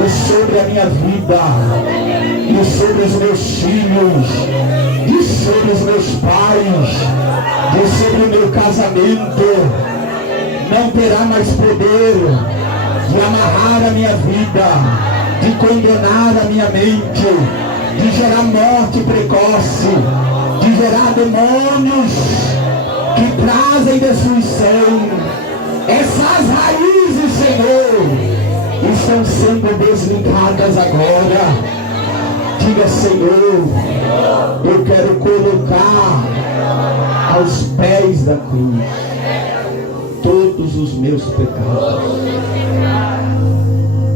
e sobre a minha vida, e sobre os meus filhos, e sobre os meus pais, e sobre o meu casamento, não terá mais poder de amarrar a minha vida, de condenar a minha mente, de gerar morte precoce, de gerar demônios que trazem destruição. Essas raízes, Senhor, estão sendo desligadas agora. Diga: Senhor, eu quero colocar aos pés da cruz todos os meus pecados,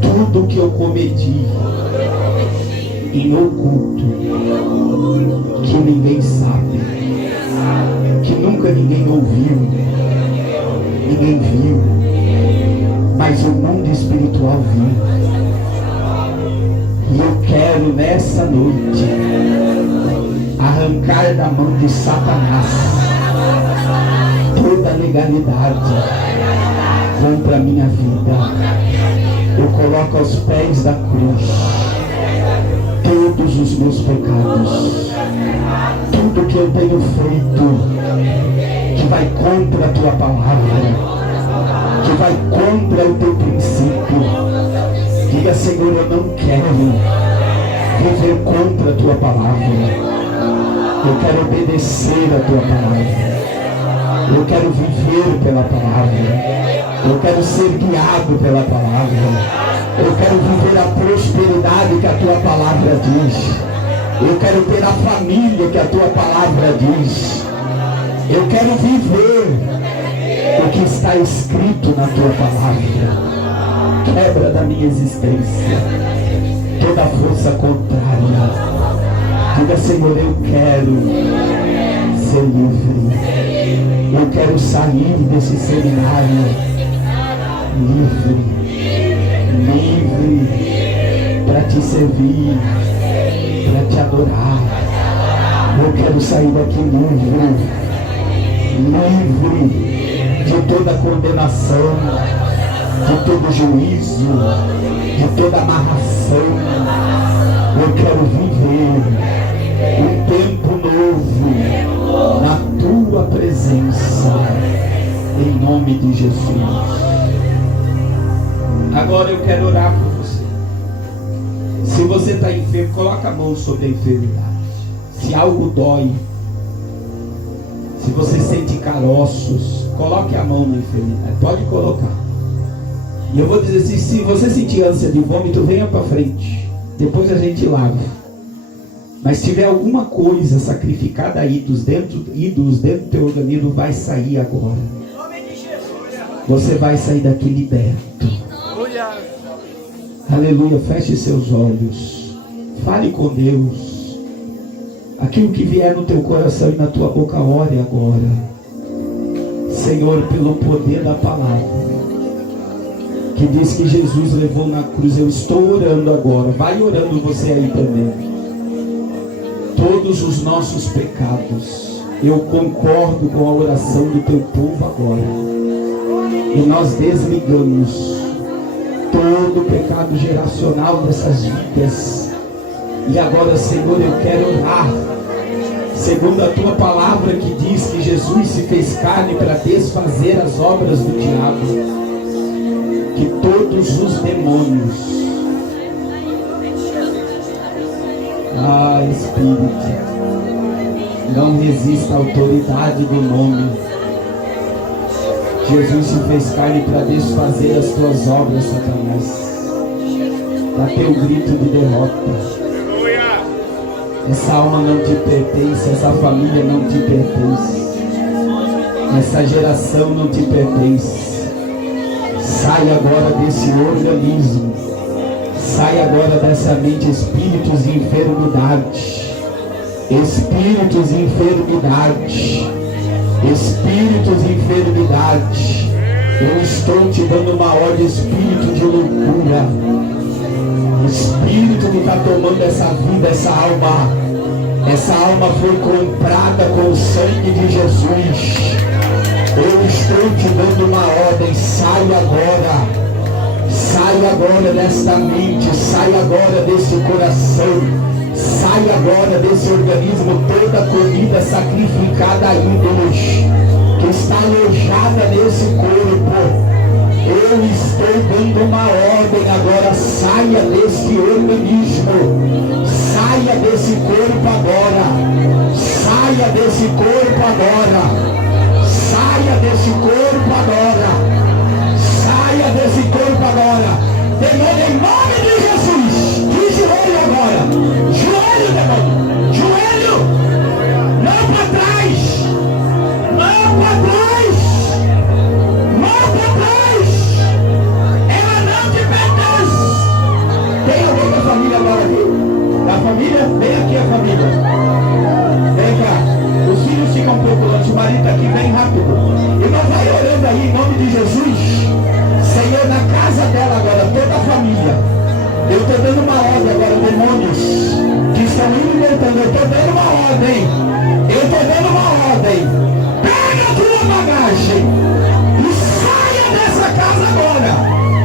tudo que eu cometi em oculto, que ninguém sabe, que nunca ninguém ouviu, ninguém viu, mas o mundo espiritual viu. E eu quero nessa noite arrancar da mão de Satanás toda a legalidade contra a minha vida. Eu coloco aos pés da cruz todos os meus pecados, tudo que eu tenho feito que vai contra a tua palavra, que vai contra o teu princípio. Diga: Senhor, eu não quero viver contra a tua palavra, eu quero obedecer a tua palavra, eu quero viver pela palavra, eu quero ser guiado pela palavra, eu quero viver a prosperidade que a tua palavra diz, eu quero ter a família que a tua palavra diz, eu quero viver o que está escrito na tua palavra. Quebra da minha existência toda força contrária. Diga: Senhor, eu quero ser livre, eu quero sair desse seminário livre para te servir, para te adorar. Eu quero sair daqui livre de toda condenação, de todo juízo, de toda amarração. Eu quero viver um tempo novo na tua presença, em nome de Jesus. Agora eu quero orar por você. Se você está enfermo, coloca a mão sobre a enfermidade. Se algo dói, se você sente caroços, coloque a mão na enfermidade. Pode colocar. E eu vou dizer assim: se você sentir ânsia de vômito, venha para frente, depois a gente lava. Mas se tiver alguma coisa sacrificada a ídolos dentro do teu organismo, vai sair agora. Você vai sair daqui liberto. Aleluia. Feche seus olhos, fale com Deus. Aquilo que vier no teu coração e na tua boca, ore agora. Senhor, pelo poder da palavra que diz que Jesus levou na cruz, eu estou orando agora. Vai orando você aí também. Todos os nossos pecados, eu concordo com a oração do teu povo agora, e nós desligamos todo o pecado geracional dessas vidas. E agora, Senhor, eu quero orar segundo a tua palavra, que diz que Jesus se fez carne para desfazer as obras do diabo. Que todos os demônios, Espírito, não resista à autoridade do nome. Jesus se fez carne para desfazer as tuas obras, Satanás. Dá teu grito de derrota. Essa alma não te pertence, essa família não te pertence, essa geração não te pertence. Sai agora desse organismo, sai agora dessa mente, espíritos de enfermidade, espíritos de enfermidade, espíritos de enfermidade. Eu estou te dando uma ordem, espírito de loucura, espírito que está tomando essa vida, essa alma. Essa alma foi comprada com o sangue de Jesus. Eu estou te dando uma ordem, sai agora desta mente, sai agora desse coração, sai agora desse organismo, toda comida sacrificada a ídolos, que está alojada nesse corpo. Eu estou dando uma ordem agora, saia desse organismo, saia desse corpo agora, saia desse corpo agora, saia desse corpo agora, saia desse corpo agora. Demônio, em nome de Jesus, de joelho agora, joelho, demônio, joelho, não para trás, não para trás, não para trás, ela não te pertence. Tem alguém da família agora aqui? Da família? Vem aqui a família, vem cá, os filhos ficam procurando, o marido aqui, vem rápido, e nós vai orando aí em nome de Jesus. Senhor, na casa dela agora, toda a família, eu estou dando uma ordem agora, demônios que estão indo e voltando, eu estou dando uma ordem, eu estou dando uma ordem, pega a tua bagagem e saia dessa casa agora,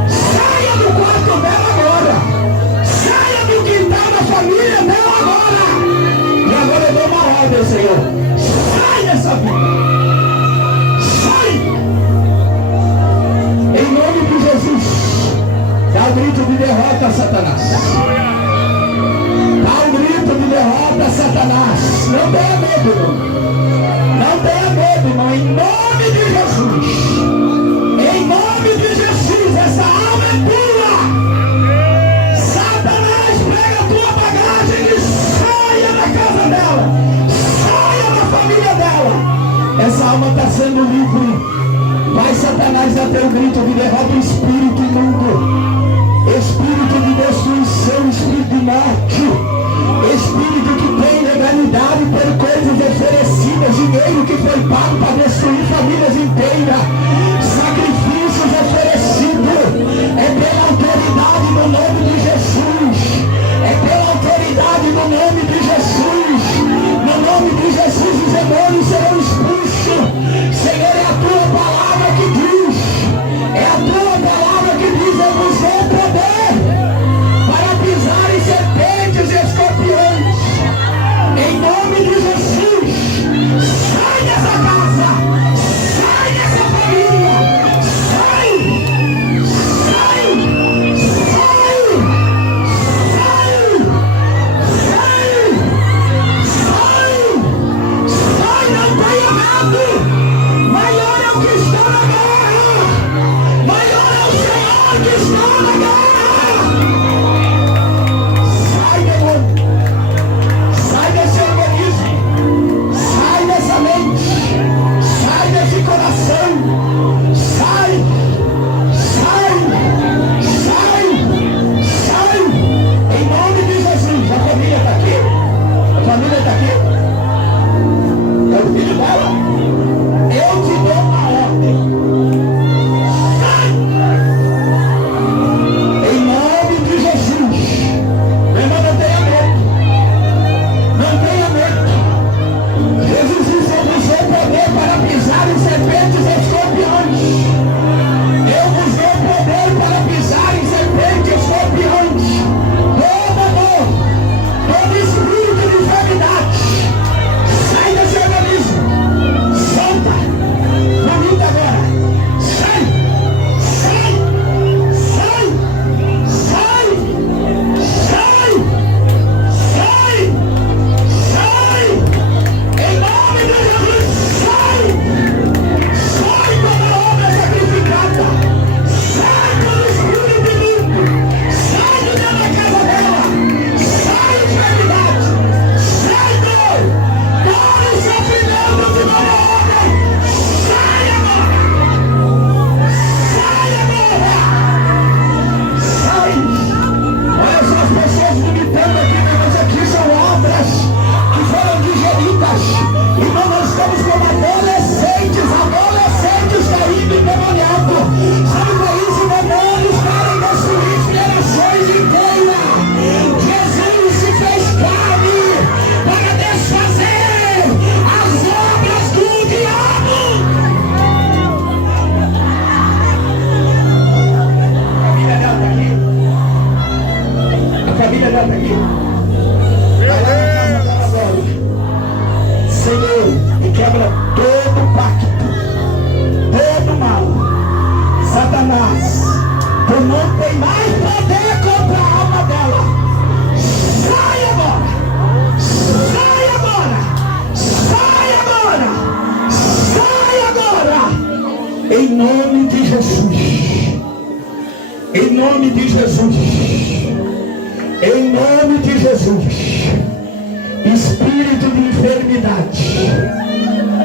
saia do quarto dela agora, saia do quintal da família dela agora, e agora eu dou uma ordem, Senhor, sai dessa vida. Em nome de Jesus, dá um grito de derrota, Satanás. Dá um grito de derrota, Satanás. Não tenha medo, irmão. Não tenha medo, irmão. Em nome de Jesus. Em nome de Jesus, essa alma é tua. Satanás, pega a tua bagagem e saia da casa dela. Saia da família dela. Essa alma está sendo livre. Vai, Satanás, dar teu grito de derrota, espírito imundo, espírito de destruição, espírito de morte, espírito que tem legalidade por coisas oferecidas, dinheiro que foi pago para destruir famílias inteiras, sacrifícios oferecidos, é pela autoridade do nome de Jesus, é pela autoridade do nome de Jesus, no nome de Jesus os demônios serão expulsos. Senhor, é a tua palavra que diz, é a tua palavra que diz, eu vos dou poder para pisar em serpentes e escorpiões, em nome de Jesus. Sai dessa casa, sai dessa família, mais poder contra a alma dela. Sai agora! Sai agora! Sai agora! Sai agora! Em nome de Jesus! Em nome de Jesus! Em nome de Jesus! Espírito de enfermidade,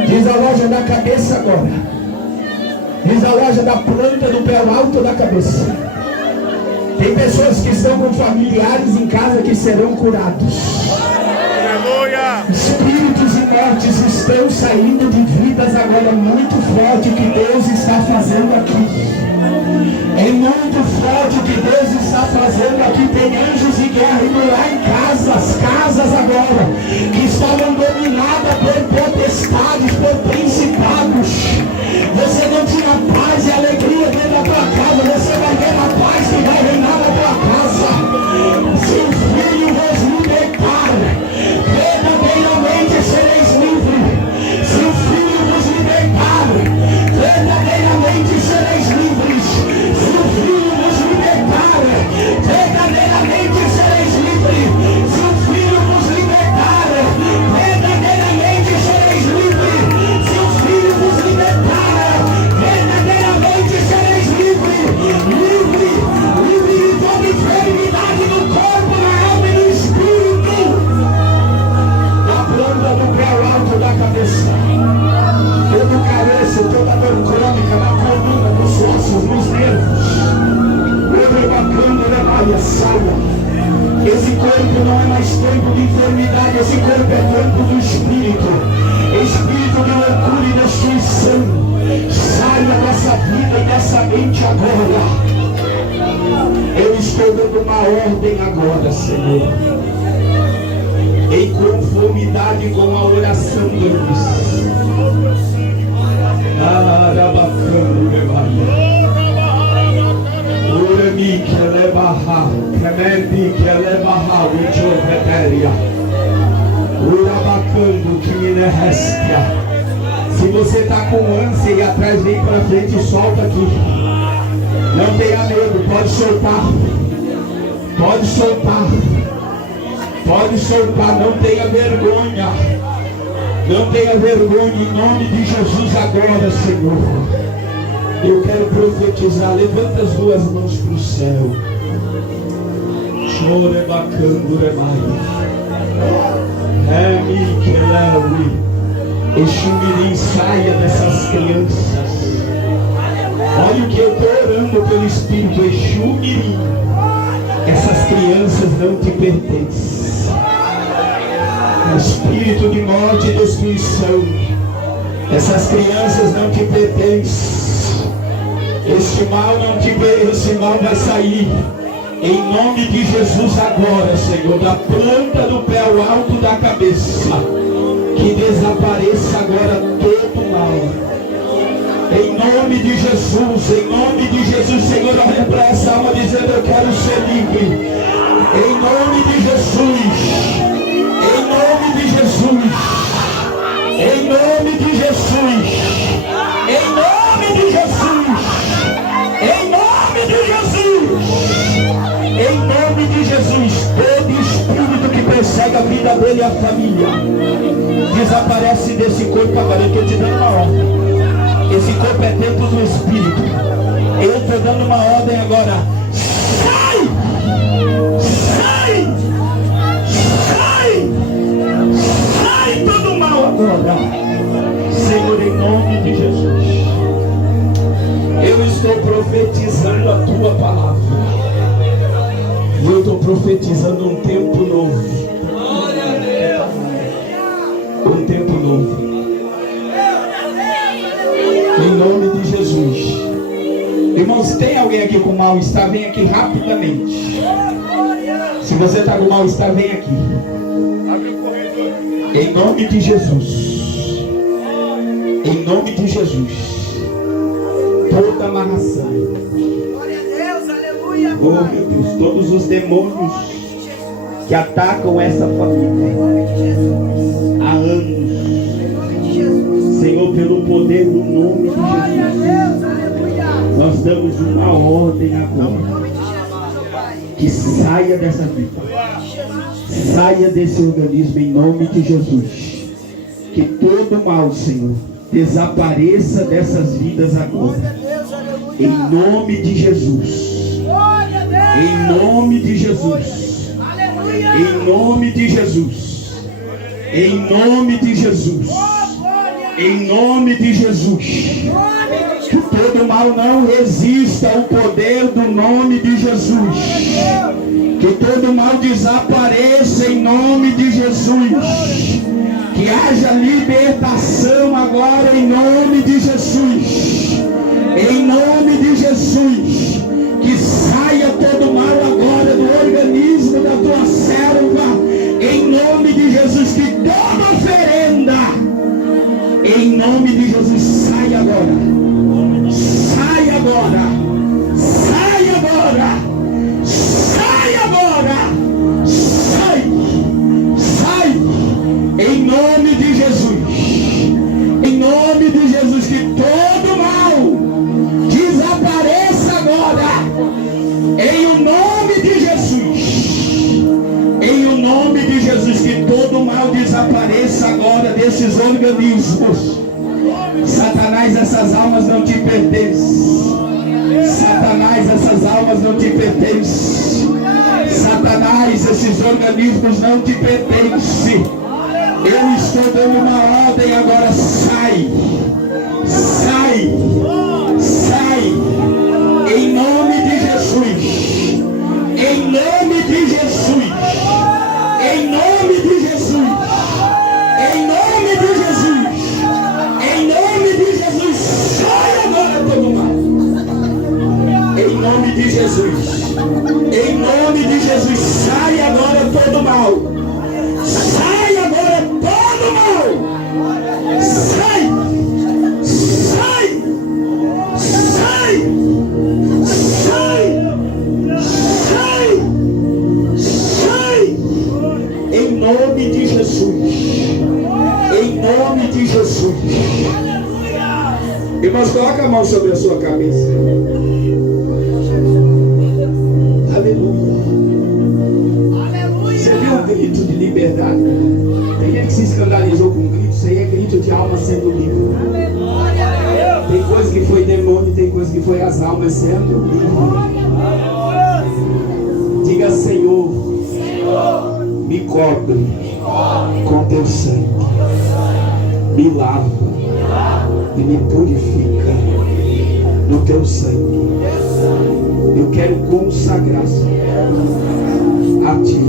desaloja da cabeça agora, desaloja da planta do pé alto da cabeça. Tem pessoas que estão com familiares em casa que serão curados. Aleluia! Espíritos de mortes estão saindo de vidas agora muito forte que Deus está fazendo aqui. É muito forte o que Deus está fazendo aqui. Tem anjos de guerra indo lá em casas agora, que estavam dominadas por potestades, por principados. Você não tinha paz e alegria dentro da tua casa, você vai ver a paz que vai reinar na tua casa. Se o Filho vos libertar, verdadeiramente sereis livres. Se o Filho vos libertar, verdadeiramente sereis livres. Se o Filho vos libertar, verdadeiramente sereis livres. Se o Filho vos libertar, verdadeiramente sereis livres. Se o Filho vos libertar, verdadeiramente sereis livres. Livre, livre de toda enfermidade no corpo, na alma e no espírito. Da planta do pé ao alto da cabeça. Todo caroço, toda dor crônica na coluna, nos ossos, nos nervos. Saia. Esse corpo não é mais tempo de enfermidade, esse corpo é tempo do Espírito. Espírito de loucura e destruição, saia dessa vida e dessa mente agora. Eu estou dando uma ordem agora, Senhor, em conformidade com a oração deles. Arabacano, Bebaia. Uremi que levaha, Kemendi que levaha, Uchoveteria, Urabacando que me restia. Se você está com ânsia e atrás vem para frente, solta aqui. Não tenha medo, pode soltar. Pode soltar. Pode soltar, não tenha vergonha. Não tenha vergonha em nome de Jesus agora, Senhor. Eu quero profetizar. Levanta as duas mãos para o céu. Chore bacando remai. Remi que leui. Exumirim, saia dessas crianças. Olha o que eu estou orando pelo Espírito. Exumirim. Essas crianças não te pertencem. Espírito de morte e destruição. Essas crianças não te pertencem. Este mal não te vê, esse mal vai sair. Em nome de Jesus agora, Senhor, da planta do pé ao alto da cabeça. Que desapareça agora todo mal. Em nome de Jesus, em nome de Jesus, Senhor, olha para essa alma dizendo: eu quero ser livre. Em nome de Jesus. Em nome de Jesus. Em nome de Jesus. Em nome de Jesus. Em nome de Jesus. Em nome de Jesus. Todo espírito que persegue a vida dele e a família desaparece desse corpo agora. Eu estou te dando uma ordem. Esse corpo é templo do Espírito. Eu estou dando uma ordem agora. Sai! Sai! Sai! Sai todo mal agora. Senhor, em nome de Jesus. Eu estou profetizando a tua palavra. Eu estou profetizando um tempo novo. Um tempo novo. Em nome de Jesus. Irmãos, tem alguém aqui com mal-estar? Vem aqui rapidamente. Se você está com mal-estar, vem aqui. Em nome de Jesus. Em nome de Jesus. Toda amarração. Glória a Deus, aleluia. Oh meu Deus, todos os demônios que atacam essa família há anos. Senhor, pelo poder do nome de Jesus, nós damos uma ordem agora. que saia dessa vida, saia desse organismo em nome de Jesus. Que todo mal, Senhor, desapareça dessas vidas agora, em nome de Jesus, em nome de Jesus, em nome de Jesus, em nome de Jesus, em nome de Jesus. Que todo mal não resista ao poder do nome de Jesus. Que todo mal desapareça em nome de Jesus. Que haja libertação agora em nome de Jesus. Em nome de Jesus. Que saia todo mal agora do organismo da tua serva. Em nome de Jesus. Que toda oferenda, em nome de Jesus, saia agora. Sai agora, sai agora, sai agora, sai, sai, em nome de Jesus, em nome de Jesus, que todo mal desapareça agora, em o nome de Jesus, em o nome de Jesus, que todo mal desapareça agora desses organismos. Satanás, essas almas não te pertencem. Satanás, essas almas não te pertencem. Satanás, esses organismos não te pertencem. Eu estou dando uma ordem agora. Sai, sai, sai, em nome de Jesus, em nome de Jesus, em nome de Jesus, em nome de Jesus. Em nome de Jesus, sai agora todo mal. Em nome de Jesus, em nome de Jesus, sai agora todo mal. Sai agora todo mal. Sai, sai, sai, sai, sai, sai. Em nome de Jesus. Em nome de Jesus. Irmãos, coloca a mão sobre a sua cabeça. Aleluia. Você viu um grito de liberdade? Tem gente que se escandalizou com um grito. Isso aí é grito de alma sendo livre. Tem coisa que foi demônio, tem coisa que foi as almas sendo livres. Diga: Senhor, me cobre com teu sangue, me lava e me purifica no teu sangue. Eu quero consagrar a ti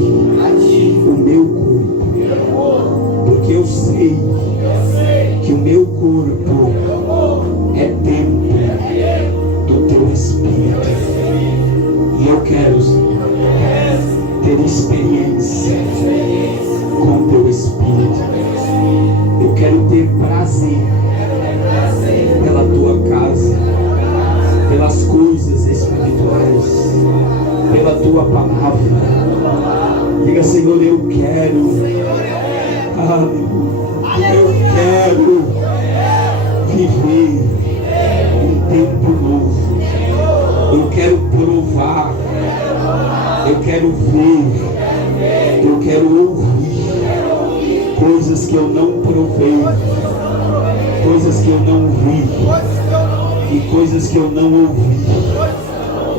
o meu corpo, porque eu sei que o meu corpo é templo do teu Espírito, e eu quero ter experiência com teu Espírito. Eu quero ter prazer pela tua casa, pelas coisas espirituais, pela tua palavra. Diga: Senhor, eu quero, eu quero viver um tempo novo. Eu quero provar, eu quero ver, eu quero ouvir coisas que eu não provei, coisas que eu não vi e coisas que eu não ouvi.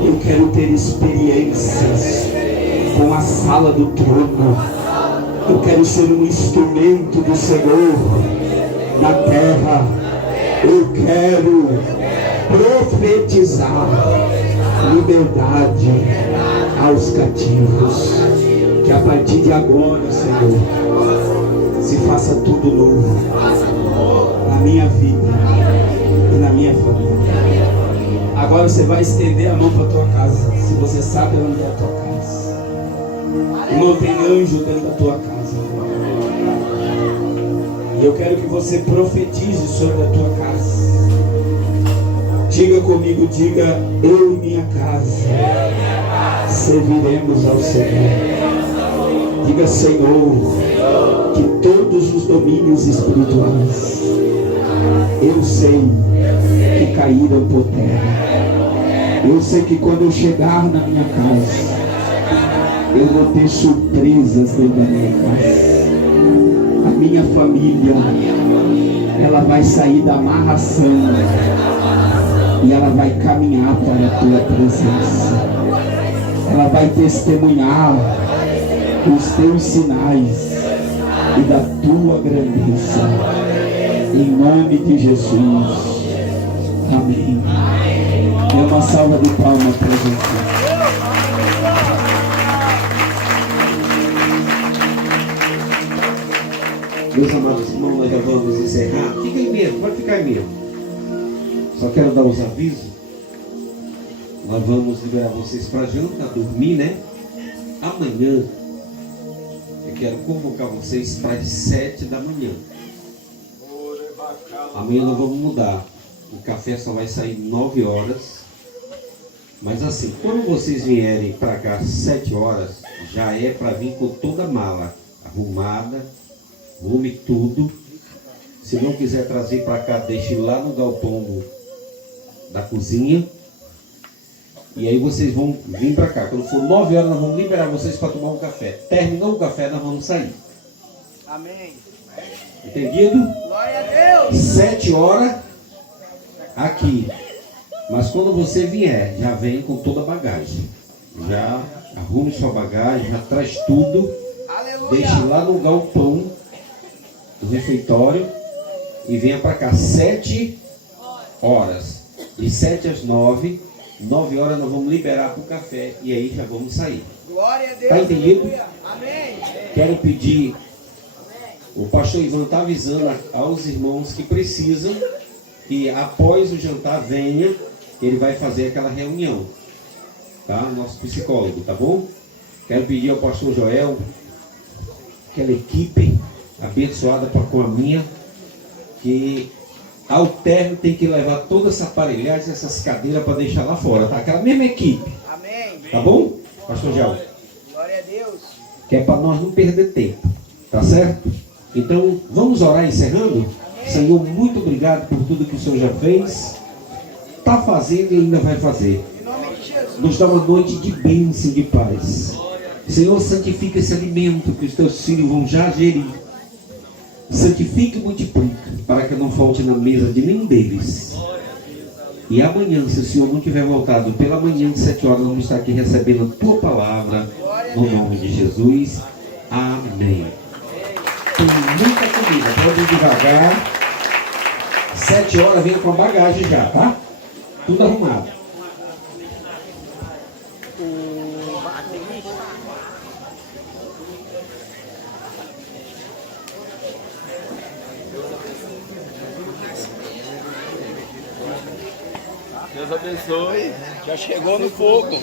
Eu quero ter experiências com a sala do trono. Eu quero ser um instrumento do Senhor na terra. Eu quero profetizar liberdade aos cativos. Que a partir de agora, Senhor, se faça tudo novo na minha vida e na minha família. Agora você vai estender a mão para a tua casa. Se você sabe onde é a tua casa, irmão, tem anjo dentro da tua casa. E eu quero que você profetize sobre a tua casa. Diga comigo, diga: eu e minha casa serviremos ao Senhor. Diga: Senhor, que todos os domínios espirituais eu sei que caíram por terra. Eu sei que quando eu chegar na minha casa, Eu vou ter surpresas dentro da minha casa. A minha família, ela vai sair da amarração e ela vai caminhar para a tua presença. Ela vai testemunhar os teus sinais e da tua grandeza. Em nome de Jesus. Amém. Dê uma salva de palmas para Jesus. Meus amados irmãos, nós já vamos encerrar. Fica em mesmo, pode ficar em mesmo. Só quero dar os avisos. Nós vamos liberar vocês para janta, dormir, né? Amanhã eu quero convocar vocês para as 7 da manhã. Amanhã nós vamos mudar. O café só vai sair 9 horas. Mas assim, quando vocês vierem para cá às 7 horas, já é para vir com toda a mala arrumada. Arrume tudo. Se não quiser trazer para cá, deixe lá no galpão da cozinha. E aí vocês vão vir para cá. Quando for 9 horas, nós vamos liberar vocês para tomar um café. Terminou o café, nós vamos sair. Amém. Entendido? Glória a Deus. 7 horas aqui. Mas quando você vier, já vem com toda a bagagem. Já arrume sua bagagem, já traz tudo. Aleluia. Deixe lá no galpão do refeitório e venha para cá 7 horas. De 7 às 9. 9 horas nós vamos liberar para o café e aí já vamos sair. Glória a Deus. Está entendido? Aleluia. Amém. Quero pedir, o pastor Ivan está avisando aos irmãos que precisam que após o jantar venha, ele vai fazer aquela reunião, tá? Nosso psicólogo, tá bom? Quero pedir ao pastor Joel, aquela equipe abençoada com a minha, que ao término tem que levar toda essa aparelhagem, essas cadeiras para deixar lá fora, tá? Aquela mesma equipe, Amém. tá bom? Pastor Joel, Glória a Deus. que é para nós não perder tempo, tá certo? Então, vamos orar encerrando? Senhor, muito obrigado por tudo que o Senhor já fez, está fazendo e ainda vai fazer. Em nome de Jesus. Nos dá uma noite de bênção e de paz. Senhor, santifica esse alimento que os teus filhos vão já gerir. Santifica e multiplica, para que não falte na mesa de nenhum deles. E amanhã, se o Senhor não tiver voltado, pela manhã de 7 horas, vamos estar aqui recebendo a tua palavra, no nome de Jesus. Amém. Tem muita comida, pode ir devagar. 7 horas, venha com a bagagem já, tá? Tudo arrumado. Deus abençoe. Já chegou no fogo.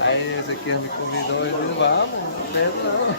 Aí esse aqui me convidou e eu disse, vamos, não perde não.